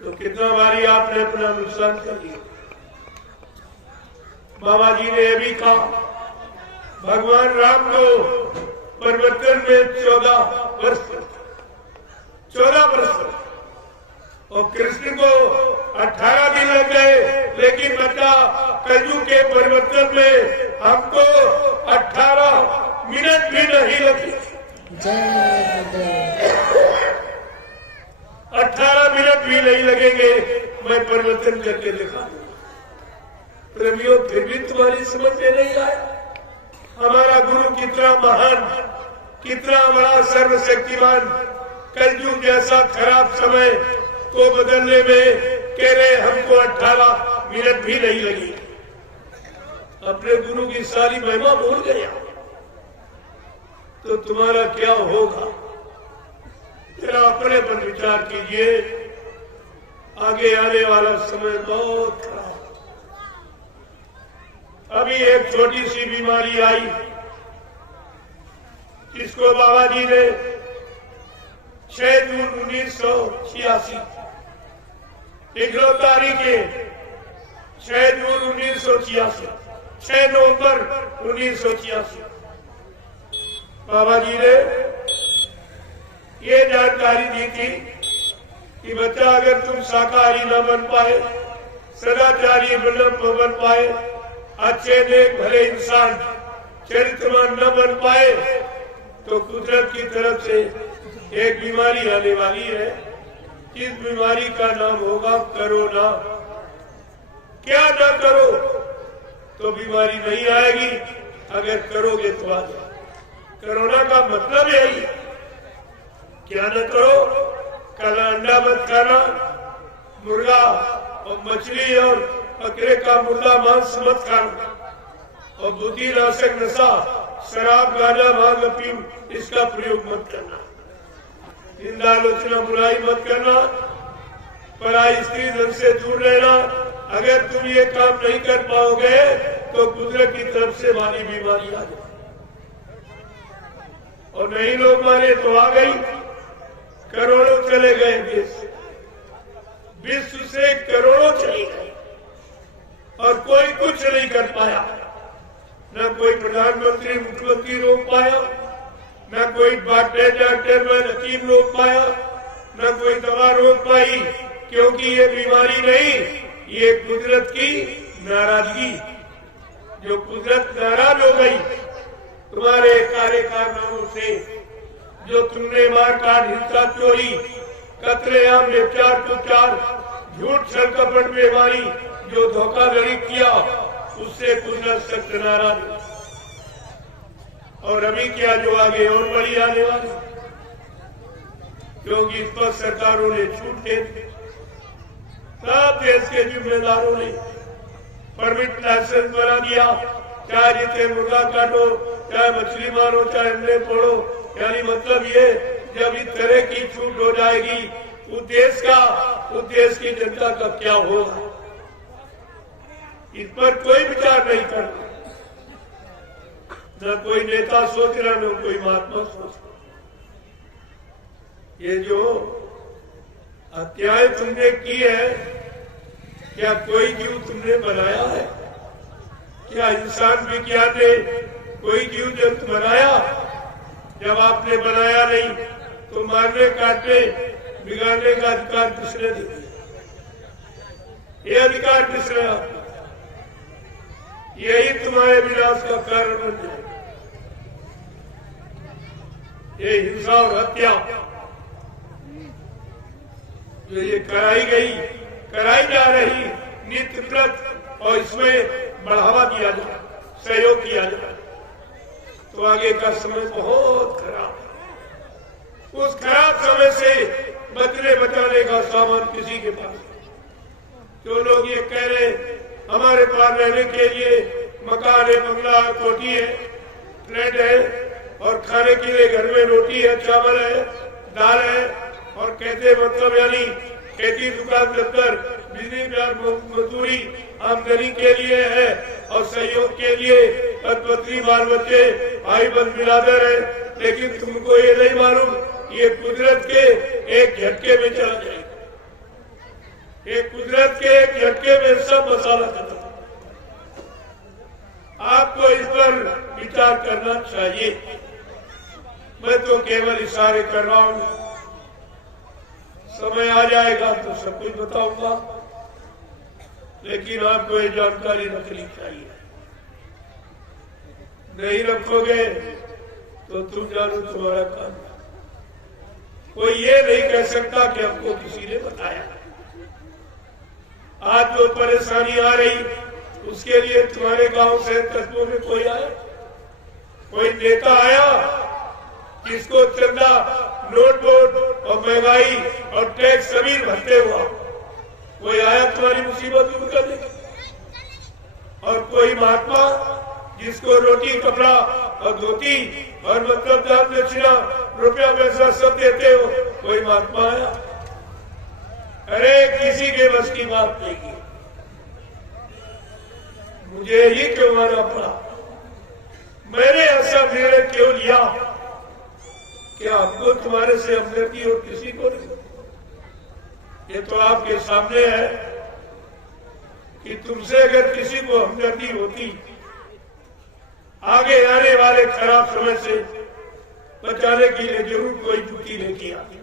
तो कितना बारी आपने अपना नुकसान कर लिया। बाबा जी ने यह भी कहा, भगवान राम को परिवर्तन में 14 वर्ष और कृष्ण को 18 दिन लग गए। लेकिन बच्चा कलयुग के परिवर्तन में हमको 18 मिनट भी नहीं लगे। 18 मिनट भी नहीं लगेंगे, मैं परिवर्तन करके दिखा दूंगा। प्रेमियों, फिर भी तुम्हारी समझ में नहीं आया हमारा गुरु कितना महान, कितना बड़ा सर्वशक्तिमान, कलयुग जैसा खराब समय को बदलने में कह रहे हमको 18 मिनट भी नहीं लगी। अपने गुरु की सारी महिमा भूल गया तो तुम्हारा क्या होगा? जरा अपने पर विचार कीजिए। आगे आने वाला समय बहुत खराब। अभी एक छोटी सी बीमारी आई, जिसको बाबा जी ने 6 जून 1986 इकलो तारीख के 6 जून 1986 6 नवंबर 1986 बाबा जी ने ये जानकारी दी थी कि बच्चा, अगर तुम शाकाहारी न बन पाए, सदाचारी न बन पाए, अच्छे नेक भले इंसान चरित्रवान न बन पाए, तो कुदरत की तरफ से एक बीमारी आने वाली है। इस बीमारी का नाम होगा कोरोना। क्या न करो तो बीमारी नहीं आएगी, अगर करोगे तो आ जाए। कोरोना का मतलब यही, क्या न करो, काला अंडा मत खाना, मुर्गा और मछली और बकरे का मुर्गा मांस मत खाना, और बुद्धि नाशक नशा शराब गांजा भांग अफीम इसका प्रयोग मत करना, निंदा आलोचना बुराई मत करना, पराई स्त्री धन से दूर रहना। अगर तुम ये काम नहीं कर पाओगे तो कुदरत की तरफ से वाली बीमारी आ जाए, और नहीं लोग मारे तो आ गई। करोड़ों चले गए देश, विश्व से करोड़ों चले गए, और कोई कुछ नहीं कर पाया। न कोई प्रधानमंत्री मुख्यमंत्री रोक पाया, न कोई डॉक्टर में हकीम रोक पाया, न कोई दवा रोक पाई, क्योंकि ये बीमारी नहीं, ये कुदरत की नाराजगी। जो कुदरत नाराज हो गई तुम्हारे कार्य कारनामों से, जो तुमने मार काट हिंसा चोरी कत्लेआम व्यभिचार कुचार झूठ छल कपट बेईमानी जो धोखाधड़ी किया, उससे कुदरत सख्त नाराज। और अभी क्या, जो आगे और बड़ी आने वाली, क्योंकि इस पर सरकारों ने छूट दे दी। सब देश के जिम्मेदारों ने परमिट लाइसेंस बना दिया, चाहे जितने मुर्गा काटो, चाहे मछली मारो, चाहे अंडे फोड़ो। यानी मतलब ये, जब इस तरह की छूट हो जाएगी, उस देश की जनता का क्या होगा, इस पर कोई विचार नहीं करता। न कोई नेता सोच रहा, न कोई महात्मा सोच रहा। ये जो हत्याएं तुमने की है, क्या कोई जीव तुमने बनाया है? क्या इंसान विज्ञान ने कोई जीव जंतु बनाया? जब आपने बनाया नहीं तो मारने काटने बिगाड़ने का अधिकार किसने दिया? ये अधिकार किसने आपको? यही तुम्हारे विनाश का कारण बन जाए। ये हिंसा और हत्या जो ये कराई जा रही नित्य व्रत, और इसमें बढ़ावा दिया जाए, सहयोग किया जाए, तो आगे का समय बहुत खराब है। उस खराब समय से बचने बचाने का सामान किसी के पास नहीं। जो लोग ये कह रहे हमारे पास रहने के लिए मकान है, बंगला है, कोठी है, फ्लैट है, और खाने के लिए घर में रोटी है, चावल है, दाल है, और कहते मतलब यानी खेती दुकान दफ्तर बिजली मजदूरी आमदनी के लिए है, और सहयोग के लिए पत्नी बाल बच्चे भाई बंद बिरादर है। लेकिन तुमको ये नहीं मालूम, ये कुदरत के एक झटके में चला जाएगा। ये कुदरत के एक झटके में सब मसाला खत्म। आपको इस पर विचार करना चाहिए। मैं तो केवल इशारे कर रहा हूं, समय आ जाएगा तो सब कुछ बताऊंगा, लेकिन आपको ये जानकारी रखनी चाहिए। नहीं रखोगे तो तुम जानो तुम्हारा काम। कोई ये नहीं कह सकता कि हमको किसी ने बताया। आज जो परेशानी आ रही, उसके लिए तुम्हारे गांव से कस्बों में कोई आया? कोई नेता आया जिसको चंदा नोट बोर्ड और महंगाई और टैक्स सभी भरते हुआ कोई आया तुम्हारी मुसीबत दूर करने? और कोई महात्मा जिसको रोटी कपड़ा और धोती और मतलब दान दक्षिणा रुपया पैसा सब देते हो, कोई महात्मा आया? अरे किसी के बस की बात नहीं की। मुझे ये क्यों मानना पड़ा? मैंने ऐसा निर्णय क्यों लिया कि आपको तुम्हारे से हमदर्दी और किसी को नहीं? ये तो आपके सामने है कि तुमसे अगर किसी को हमदर्दी होती, आगे आने वाले खराब समय से बचाने के लिए जरूर कोई जुटी लेके आती।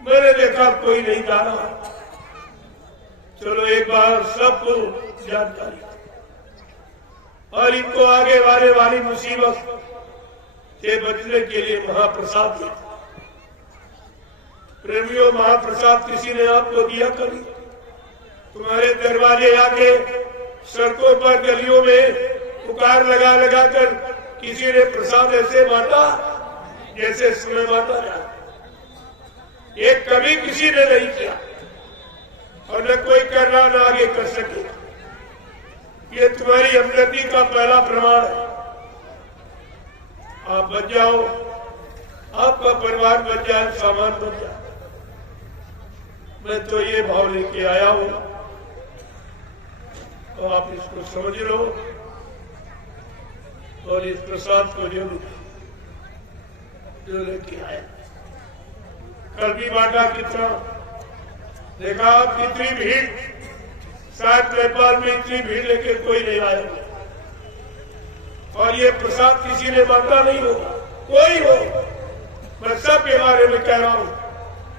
मैंने देखा कोई नहीं डाला। चलो एक बार सबको जानकारी और इनको आगे वाली मुसीबत से बचने के लिए महाप्रसाद दिया। प्रेमियों, महाप्रसाद किसी ने आपको दिया कभी? तुम्हारे दरवाजे आके सड़कों पर गलियों में पुकार लगा लगा कर किसी ने प्रसाद ऐसे बांटा जैसे समय बांटा जाए? ये कभी किसी ने नहीं किया और न कोई करना न आगे कर सके। ये तुम्हारी हमदर्दी का पहला प्रमाण है। आप बच जाओ, आपका परिवार बच जाए, सामान बच जाए। मैं तो ये भाव लेके आया हूं, तो आप इसको समझ लो और इस प्रसाद को जो लेके आए। कल भी बांटा कितना, देखा आप कितनी भीड़, शायद नेपाल में इतनी भीड़ लेके कोई नहीं आया। और ये प्रसाद किसी ने बांटा नहीं होगा, कोई हो। मैं सबके बारे में कह रहा हूं,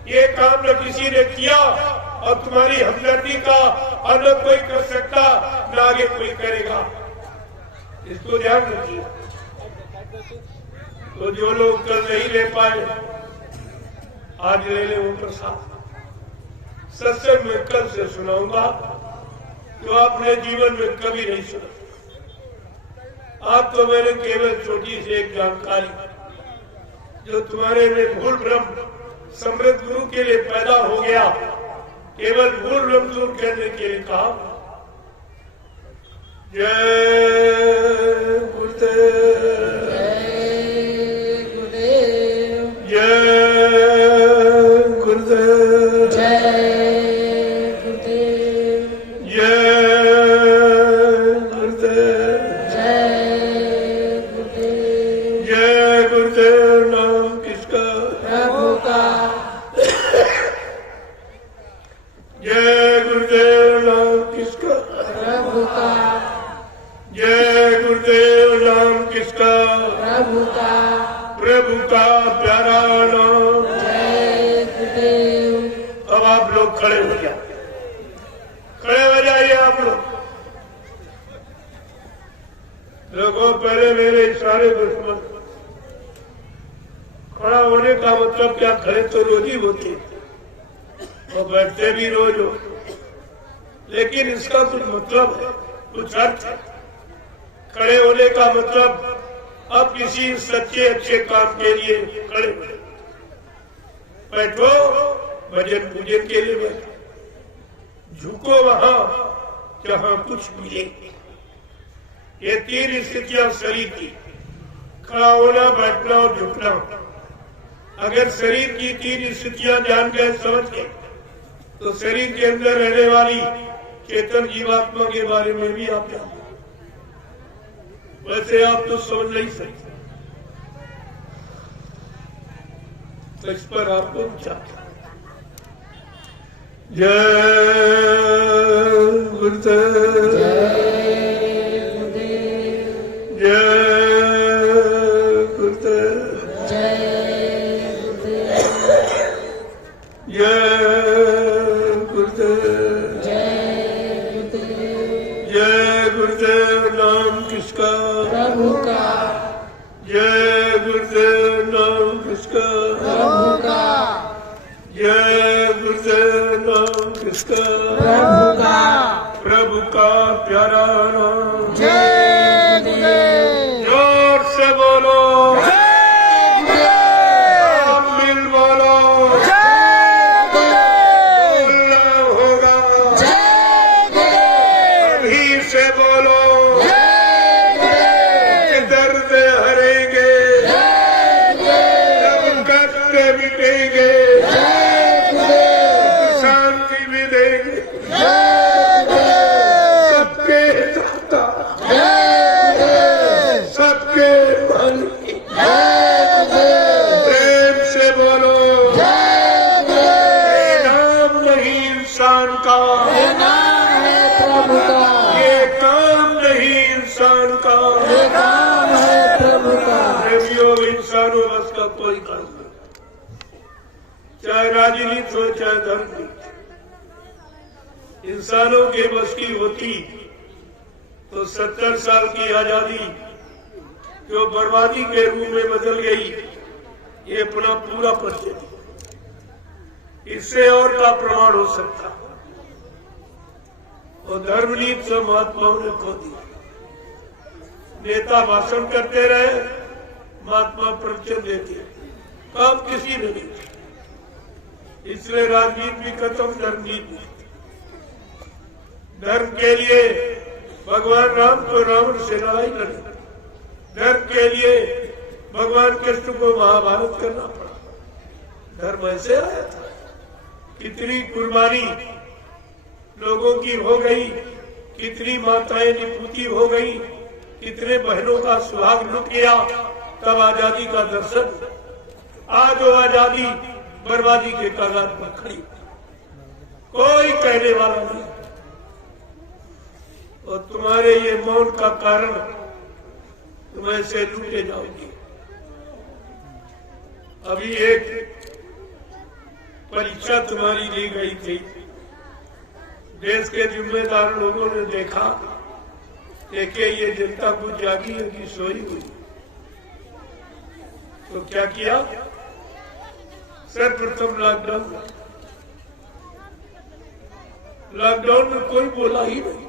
ये काम न किसी ने किया और तुम्हारी हमदर्दी का और न कोई कर सकता, न आगे कोई करेगा। इसको ध्यान रखिए। तो जो लोग कल नहीं ले पाए, आज ले ले वो प्रसाद। सत्संग में कल से सुनाऊंगा जो आपने जीवन में कभी नहीं सुना। आपको मैंने केवल छोटी सी एक जानकारी जो तुम्हारे में भूल भ्रम समृद्ध गुरु के लिए पैदा हो गया, केवल भूल भ्रम दूर करने के लिए कहा। जय गुरुदेव, जय गुरुदेव, जय प्रभु का प्यारा नाम। अब आप लोग खड़े हो जाए, खड़े हो जाइए आप लोग। लोगों, पहले मेरे इशारे को समझ। खड़ा होने का मतलब क्या? खड़े तो रोज ही होते और बैठते भी रोज हो, लेकिन इसका कुछ मतलब है, कुछ अर्थ है। खड़े होने का मतलब अब किसी सच्चे अच्छे काम के लिए खड़े हो। बैठो, भजन पूजन के लिए बैठो। झुको वहां जहां कुछ मिले। ये तीन स्थितियां शरीर की, खड़ा होना, बैठना और झुकना। अगर शरीर की तीन स्थितियां जान गए, समझ गए, तो शरीर के अंदर रहने वाली चेतन जीवात्मा के बारे में भी आप जानते। वैसे आप तो समझ नहीं सकते, तो इस पर आपको विचार। जय गुरुदेव, जय गुरुदेव, जय गुरुदेव, जय गुरुदेव। नाम किसका? प्रभु का। जय गुरुदेव। नाम किसका? प्रभु का। जय गुरुदेव। नाम किसका? प्रभु का। प्रभु का प्यारा नाम। जय गुरुदेव। जोर से बोलो, मिल बोलो, बोलना होगा। अभी से बोलो, दर्द हरेंगे, सब कष्ट मिटेंगे, शांति भी देंगे, सबके चाहे राजनीति हो चाहे धर्म, इंसानों के बस की होती तो 70 साल की आजादी जो बर्बादी के रूप में बदल गई, ये अपना पूरा परिचय थी। इससे और का प्रमाण हो सकता। और धर्मनीति से महात्माओं ने खो दी। नेता भाषण करते रहे, महात्मा परिचय देते, काम किसी ने नहीं। इसलिए राजनीति भी खत्म, धर्मनीति भी। धर्म के लिए भगवान राम को रावण से लड़ाई लड़ी, धर्म के लिए भगवान कृष्ण को महाभारत करना पड़ा। धर्म ऐसे आया था। कितनी कुर्बानी लोगों की हो गई, कितनी माताएं निपुती हो गई, कितने बहनों का सुहाग लुट गया, तब आजादी का दर्शन। आज वो आजादी बर्बादी के कगार पर खड़ी, कोई कहने वाला नहीं। और तुम्हारे ये मौन का कारण तुम ऐसे लूटे जाओगे। अभी एक परीक्षा तुम्हारी ली गई थी, देश के जिम्मेदार लोगों ने देखा, देखे ये जनता कुछ जागी है कि सोई हुई, तो क्या किया? सर्वप्रथम लॉकडाउन में कोई बोला ही नहीं,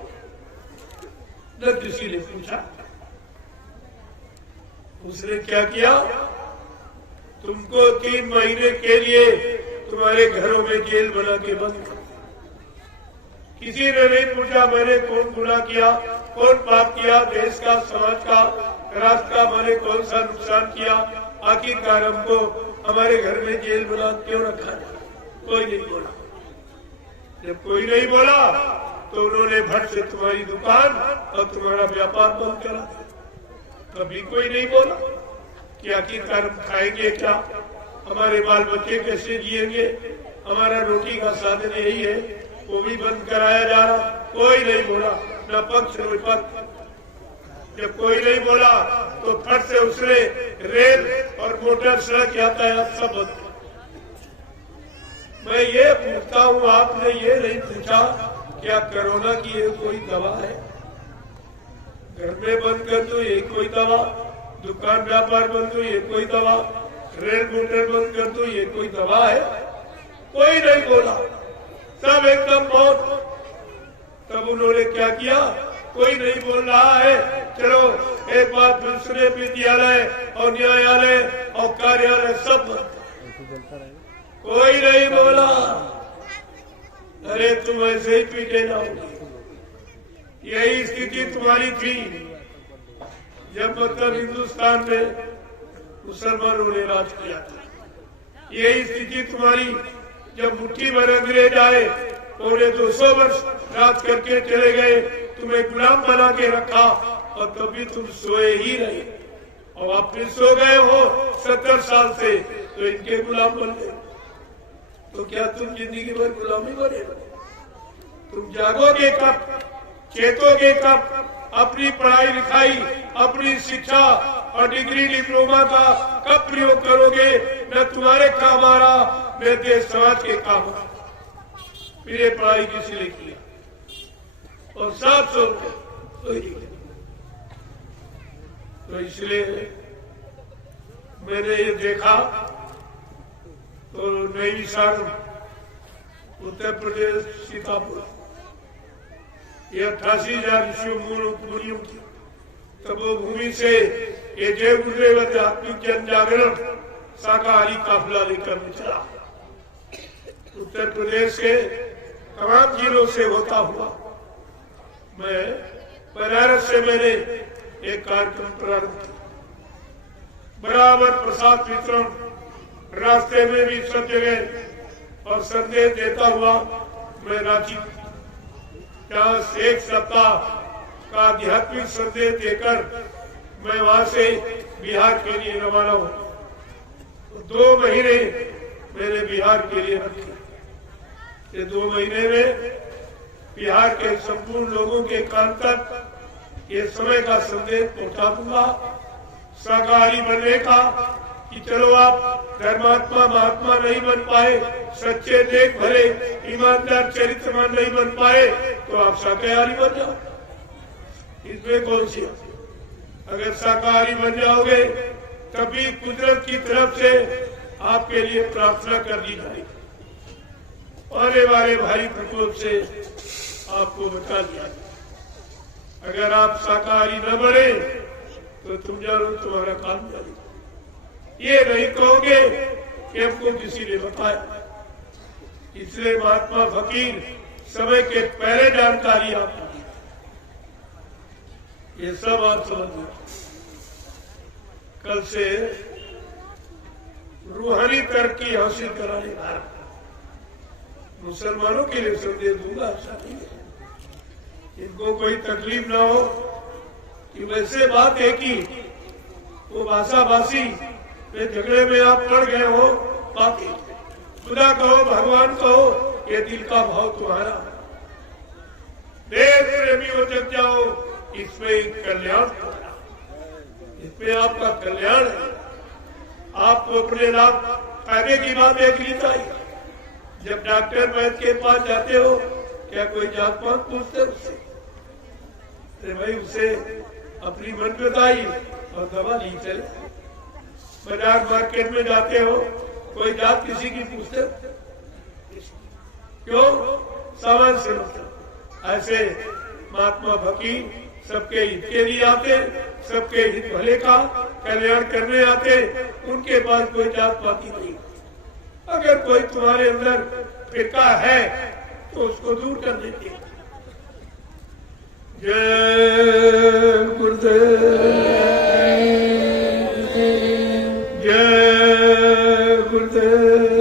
न किसी ने पूछा। उसने क्या किया? तुमको 3 महीने के लिए तुम्हारे घरों में जेल बना के बंद कर दिया। किसी ने नहीं पूछा मैंने कौन गुनाह किया, कौन पाप किया, देश का, समाज का, राष्ट्र का मैंने कौन सा नुकसान किया, आखिरकार हमको हमारे घर में जेल बना क्यों रखा है? कोई नहीं बोला। जब कोई नहीं बोला तो उन्होंने भट से तुम्हारी दुकान और तुम्हारा व्यापार बंद करा दिया। कभी कोई नहीं बोला कि आखिरकार हम खाएंगे क्या, हमारे बाल बच्चे कैसे जिएंगे, हमारा रोटी का साधन यही है, वो भी बंद कराया जा रहा। कोई नहीं बोला, न पक्ष न विपक्ष। जब कोई नहीं बोला तो फट से उसने रेल और मोटर सड़क यातायात सब बंद। मैं ये पूछता हूँ, आपने ये नहीं पूछा क्या कोरोना की ये कोई दवा है? घर में बंद कर दो ये कोई दवा, दुकान व्यापार बंद दो ये कोई दवा, रेल मोटर बंद कर दो ये कोई दवा है? कोई नहीं बोला, सब एकदम मौन। तब उन्होंने क्या किया? कोई नहीं बोल रहा है, चलो एक बार दूसरे विद्यालय और न्यायालय और कार्यालय सब बंद। कोई नहीं बोला। अरे तुम ऐसे ही पीटे जाओगे। यही स्थिति तुम्हारी थी जब मतलब हिंदुस्तान में मुसलमानों ने राज किया था। यही स्थिति तुम्हारी जब मुट्ठी भर अंग्रेज आए, उन्हें 200 वर्ष राज करके चले गए, तुम्हें गुलाम बना के रखा और तभी तुम सोए ही रहे। और आप फिर सो गए हो 70 साल से, तो इनके गुलाम बन गए। तो क्या तुम जिंदगी भर गुलामी बने? तुम जागोगे कब, चेतोगे कब? अपनी पढ़ाई लिखाई, अपनी शिक्षा और डिग्री डिप्लोमा का कब प्रयोग करोगे? न तुम्हारे काम आ रहा, न देश समाज के काम आ। फिर ये पढ़ाई किसी ने किया और 700 रुपये तो इसलिए मैंने ये देखा तो नई साल उत्तर प्रदेश सीतापुर, ये 88,000 ऋषियों मुनियों की तपोभूमि से ये जय गुरुदेव आध्यात्मिक जन जागरण शाकाहारी काफिला लेकर चला। उत्तर प्रदेश के तमाम जिलों से होता हुआ मैं बनारस से मैंने एक कार्यक्रम प्रारंभ किया। बराबर प्रसाद वितरण रास्ते में भी सब जगह और संदेश देता हुआ मैं रांची, जहाँ एक सप्ताह का आध्यात्मिक संदेश देकर मैं वहां से बिहार के लिए रवाना हुआ। 2 महीने मैंने बिहार के लिए रखे। ये 2 महीने में बिहार के संपूर्ण लोगों के कान तक ये समय का संदेश पहुंचा दूंगा। शाकाहारी बनने का, कि चलो आप धर्मात्मा महात्मा नहीं बन पाए, सच्चे नेक भले ईमानदार चरित्रवान नहीं बन पाए, तो आप शाकाहारी बन जाओ। इसमें कौन सी? अगर शाकाहारी बन जाओगे तभी कुदरत की तरफ से आपके लिए प्रार्थना कर दी जाएगी, आने वाले भारी प्रकोप से आपको बचा दिया। अगर आप शाकाहारी न बने तो तुम जानो तुम्हारा काम जारी। ये नहीं कहोगे कि हमको किसी ने बताया। इसलिए महात्मा फकीर समय के पहले जानकारी आपको दी। ये सब आप समझ। कल से रूहानी तरक्की हासिल कराने भारत मुसलमानों के लिए संदेश दूंगा। ऐसा नहीं है, इनको कोई तकलीफ ना हो कि वैसे बात है कि वो भाषाभाषी में झगड़े में आप पड़ गए हो। बाकी खुदा कहो, भगवान कहो, ये दिल का भाव तुम्हारा। देश प्रेमी हो जग जाओ, इसमें कल्याण, इसमें आपका कल्याण है। आपको अपने लाभ फायदे की बात देखनी चाहिए। जब डॉक्टर वैद्य के पास जाते हो, क्या कोई जात पात पूछते उससे? अरे भाई, उसे अपनी मन बताई और दवा ली चले। बाजार मार्केट में जाते हो, कोई जात किसी की पूछते? क्यों? सामान से मतलब। ऐसे महात्मा फकीर सबके हित के लिए आते, सबके हित भले का कल्याण करने आते। उनके पास कोई जात पाती नहीं। अगर कोई तुम्हारे अंदर फिरका है तो उसको दूर कर देते। जय गुरुदेव, जय गुरुदेव,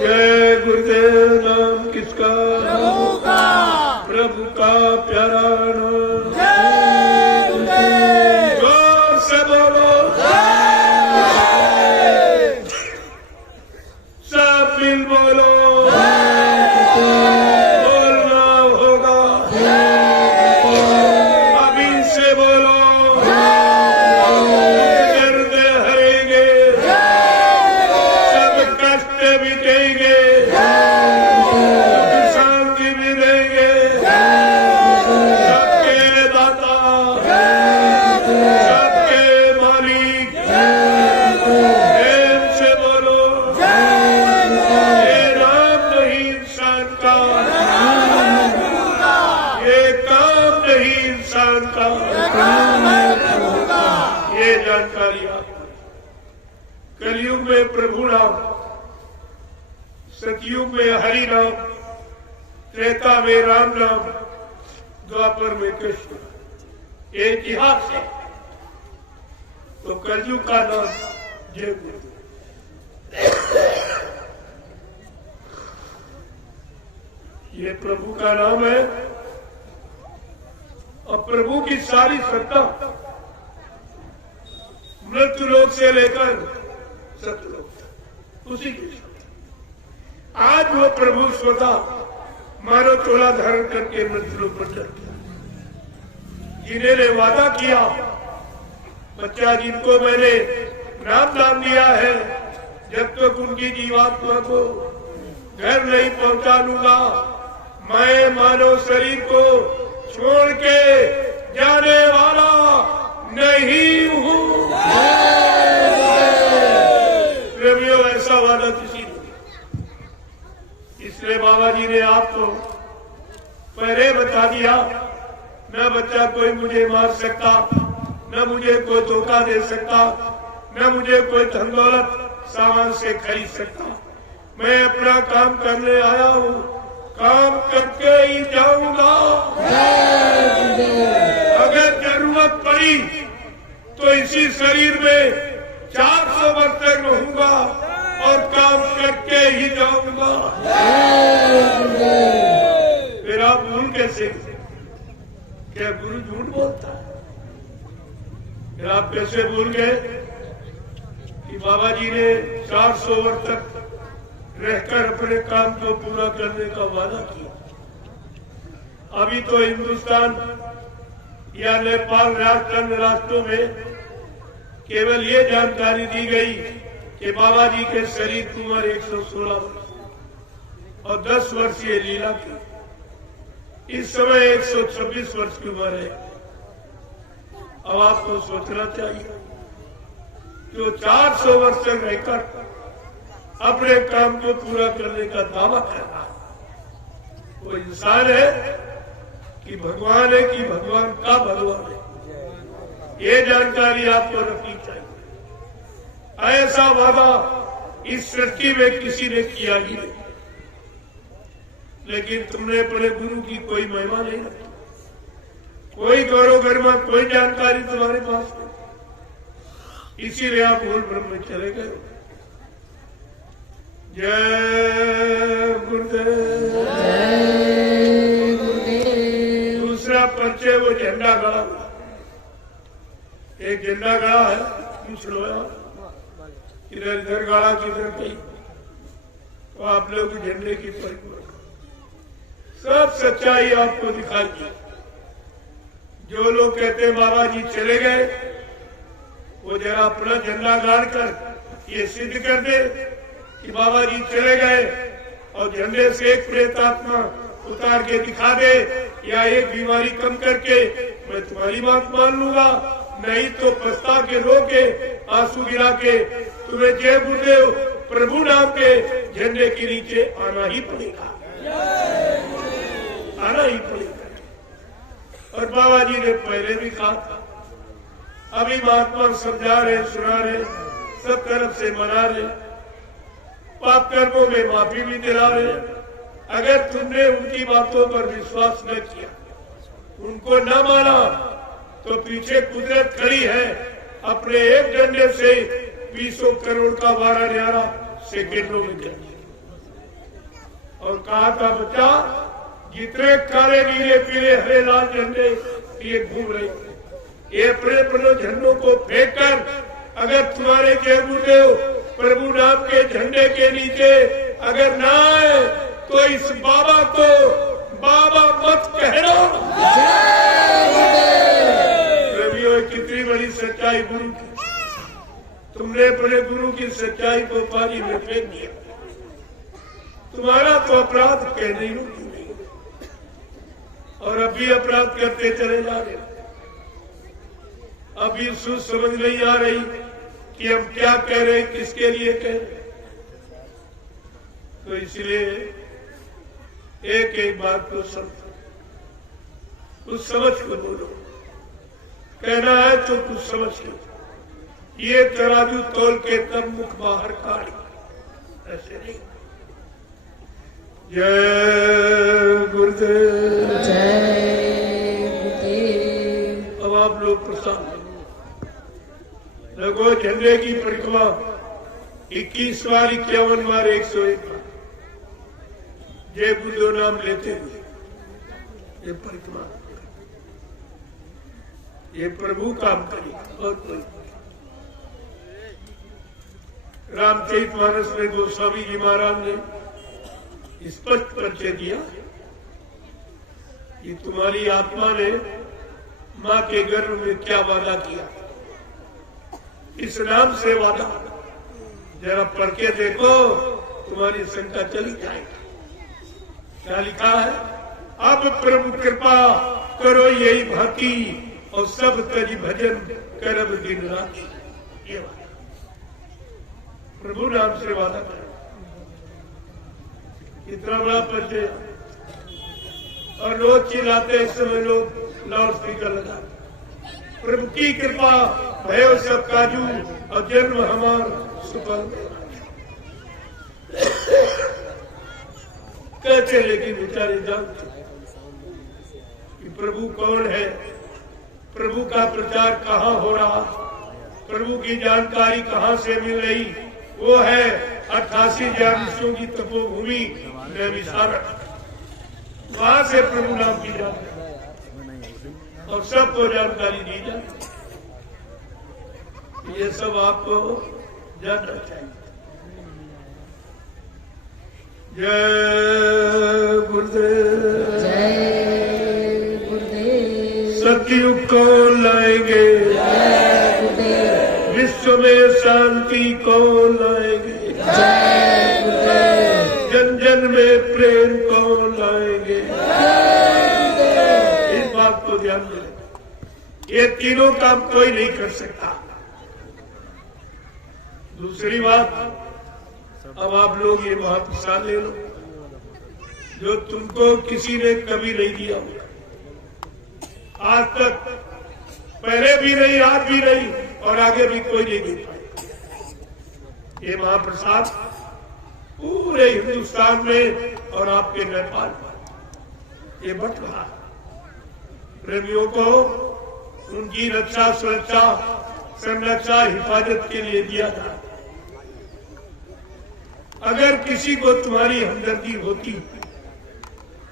जय गुरुदेव। नाम किसका? प्रभु का प्यारा नाम। जोर से बोलो, सब मिल बोलो। बोलना होगा, अभी से बोलो। दर्द हरेंगे, सब कष्ट मिटेंगे, शांति मिलेंगे। सबके दाता, सबके मालिक, प्रेम से बोलो। ये नाम नहीं इंसान का, ये काम नहीं इंसान का, ये जानकारी आपको। कलयुग में प्रभु नाम, सतयुग में हरि नाम, त्रेता में राम नाम, द्वापर में कृष्ण। ये इतिहास है। तो कलयुग का नाम जय गुरु। ये प्रभु का नाम है। और प्रभु की सारी सत्ता मृत्यु लोक से लेकर सत्यलोक तक उसी की सत्ता। आज वो प्रभु स्वतः मानव चोला धारण करके मृत्यु लोक पर चल गया। जिन्होंने वादा किया, बच्चा जिनको मैंने नाम दान दिया है, जब तक उनकी जीवात्मा को घर नहीं पहुंचा लूंगा, मैं मानव शरीर को छोड़ के जाने वाला नहीं हूं। प्रेमियों, ऐसा वादा किसी ने। इसलिए बाबा जी ने आपको पहले बता दिया, न बच्चा कोई मुझे मार सकता, न मुझे कोई धोखा दे सकता, न मुझे कोई धन दौलत सामान से खरीद सकता। मैं अपना काम करने आया हूँ, काम करके ही जाऊंगा। अगर जरूरत पड़ी तो इसी शरीर में 400 वर्ष तक रहूंगा और काम करके ही जाऊंगा। फिर आप भूल कैसे? क्या गुरु झूठ बोलता है? फिर आप कैसे भूल गए कि बाबा जी ने 400 वर्ष तक रहकर अपने काम को पूरा करने का वादा किया? अभी तो हिंदुस्तान या नेपाल राष्ट्र अन्य राष्ट्रों में केवल ये जानकारी दी गई कि बाबा जी के शरीर की उम्र 116 वर्ष और 10 वर्षीय लीला की। इस समय 126 वर्ष की उम्र है। अब आपको सोचना चाहिए कि वो 400 वर्ष तक रहकर अपने काम को पूरा करने का दावा कर रहा है। वो इंसान है कि भगवान है कि भगवान का भगवान है, ये जानकारी आपको रखनी चाहिए। ऐसा वादा इस सृष्टि में किसी ने किया ही नहीं। लेकिन तुमने अपने गुरु की कोई महिमा नहीं रखी, कोई गौरव गरिमा, कोई जानकारी तुम्हारे पास नहीं, इसीलिए आप मूल ब्रह्म में चले गए। जय गुरुदेव। दूसरा परिचय वो झंडा गड़ा, एक झंडा गड़ा है, पूछ लो यार इधर इधर गाड़ा किधर कहीं, तो आप लोग झंडे की परिक्रमा सब सच्चाई आपको दिखाई। जो लोग कहते हैं बाबा जी चले गए, वो जरा अपना झंडा गाड़ कर ये सिद्ध कर दे कि बाबा जी चले गए और झंडे से एक प्रेतात्मा उतार के दिखा दे, या एक बीमारी कम करके मैं तुम्हारी बात मान लूंगा, नहीं तो पछता के रो के आंसू गिरा के तुम्हें जय गुरुदेव प्रभु नाम के झंडे के नीचे आना ही पड़ेगा, आना ही पड़ेगा। और बाबा जी ने पहले भी कहा था, अभी महात्मा समझा रहे, सुना रहे, सब तरफ से मना रहे, पाप कर्मों में माफी भी दिला रहे। अगर तुमने उनकी बातों पर विश्वास न किया, उनको न माना, तो पीछे कुदरत खड़ी है, अपने एक डंडे से 20 करोड़ का वारा न्यारा सेकेंडों में कर दिया। और कहा था बच्चा, जितने काले नीले पीले हरे लाल झंडे ये घूम रहे, ये अपने झंडों को फेंक कर अगर तुम्हारे जय गुरुदेव प्रभु नाम के झंडे के नीचे अगर ना आए, तो इस बाबा को बाबा मत कहना। रवियों कितनी बड़ी सच्चाई गुरु की, तुमने अपने गुरु की सच्चाई को पानी में फेंक दिया। तुम्हारा तो अपराध कहने ही नहीं, और अभी अपराध करते चले जा रहे। अभी सोच समझ नहीं आ रही कि हम क्या कह रहे हैं, किसके लिए कह रहे हैं। तो इसलिए एक एक बात को समझो, कुछ समझ को बोलो, कहना है तो कुछ समझ के। ये तराजू तोल के तब मुख बाहर काढ़ी, ऐसे नहीं। जय गुरुदेव। अब आप लोग प्रसन्न लगो। झंडे की परिक्रमा 21 बार 51 बार 101 बार जय गुरुदेव नाम लेते हुए ये परिक्रमा, ये प्रभु काम करेगा और कोई। रामचरितमानस में गोस्वामी जी महाराज ने स्पष्ट परिचय दिया कि तुम्हारी आत्मा ने मां के गर्भ में क्या वादा किया, इस नाम से वादा जरा पढ़ के देखो, तुम्हारी शंका चली जाएगी। क्या लिखा है? अब प्रभु कृपा करो यही भांति, और सब तज भजन करब दिन राति। ये वादा प्रभु नाम से वादा करो। इतना बड़ा परिचय, और रोज चिल्लाते इस समय लोग लाउड स्पीकर लगा, प्रभु की कृपा भयो सब काजू और जन्म हमार सुफल। कहते लेकिन बेचारे जानते कि प्रभु कौन है, प्रभु का प्रचार कहाँ हो रहा, प्रभु की जानकारी कहाँ से मिल रही। वो है 88 ऋषियों की तपोभूमि नैमिषारण्य, वहां से प्रभु नाम की जाती और सबको जानकारी दी जाती। ये सब आपको जानना चाहिए। जय गुरुदेव। सतयुग को लाएंगे विश्व में शांति कौन लाएंगे, जन जन में प्रेम कौन लाएंगे। इस बात को ध्यान दें, ये तीनों काम कोई नहीं कर सकता। दूसरी बात, अब आप लोग ये महाप्रसाद ले लो जो तुमको किसी ने कभी नहीं दिया होगा, आज तक, पहले भी नहीं, आज भी नहीं, और आगे भी कोई नहीं दे पाएगा। ये महाप्रसाद पूरे हिंदुस्तान में और आपके नेपाल में ये बट रहा है। प्रेमियों को उनकी रक्षा, सुरक्षा, संरक्षा, हिफाजत के लिए दिया जाए। अगर किसी को तुम्हारी हमदर्दी होती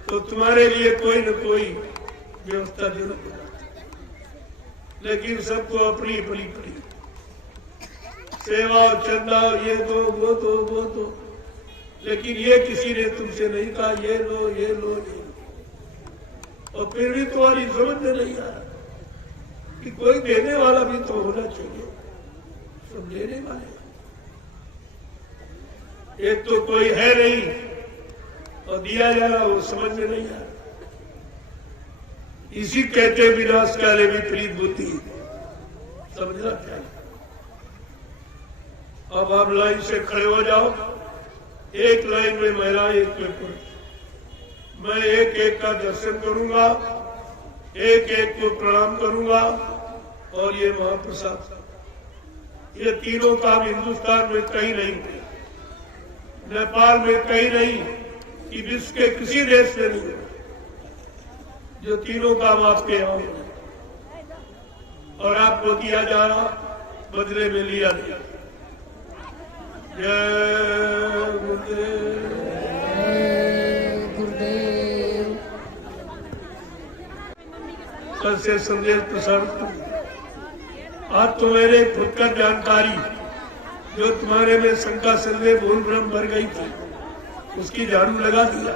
तो तुम्हारे लिए कोई न कोई व्यवस्था जरूर हो जाती, लेकिन सबको अपनी अपनी पड़ी सेवा, चंदा, ये दो, वो दो, वो दो, लेकिन ये किसी ने तुमसे नहीं कहा ये लो, ये लो, ये लो। और फिर भी तुम्हारी समझ में नहीं आ रहा कि कोई देने वाला भी तो होना चाहिए, सब लेने वाले। एक तो कोई है नहीं और दिया जा रहा, वो समझ में नहीं आ रहा। इसी कहते विनाश काले विपरीत बुद्धि, समझना चाहिए। अब आप लाइन से खड़े हो जाओ, एक लाइन में महिला, एक में पुरुष। मैं एक एक का दर्शन करूंगा, एक एक को प्रणाम करूंगा, और ये महाप्रसाद, ये तीनों काम हिंदुस्तान में कहीं नहीं हुए, नेपाल में कहीं नहीं, कि विश्व के किसी देश में नहीं हुए जो तीनों काम आपके यहाँ हुए, और आपको दिया जा रहा, बदले में लिया नहीं। जय गुरुदेव। कल से संदेश प्रसारित, आज तो मेरे खुद का जानकारी जो तुम्हारे में शंका, संदेह, भूल भ्रम भर गई थी, उसकी झाड़ू लगा दिया।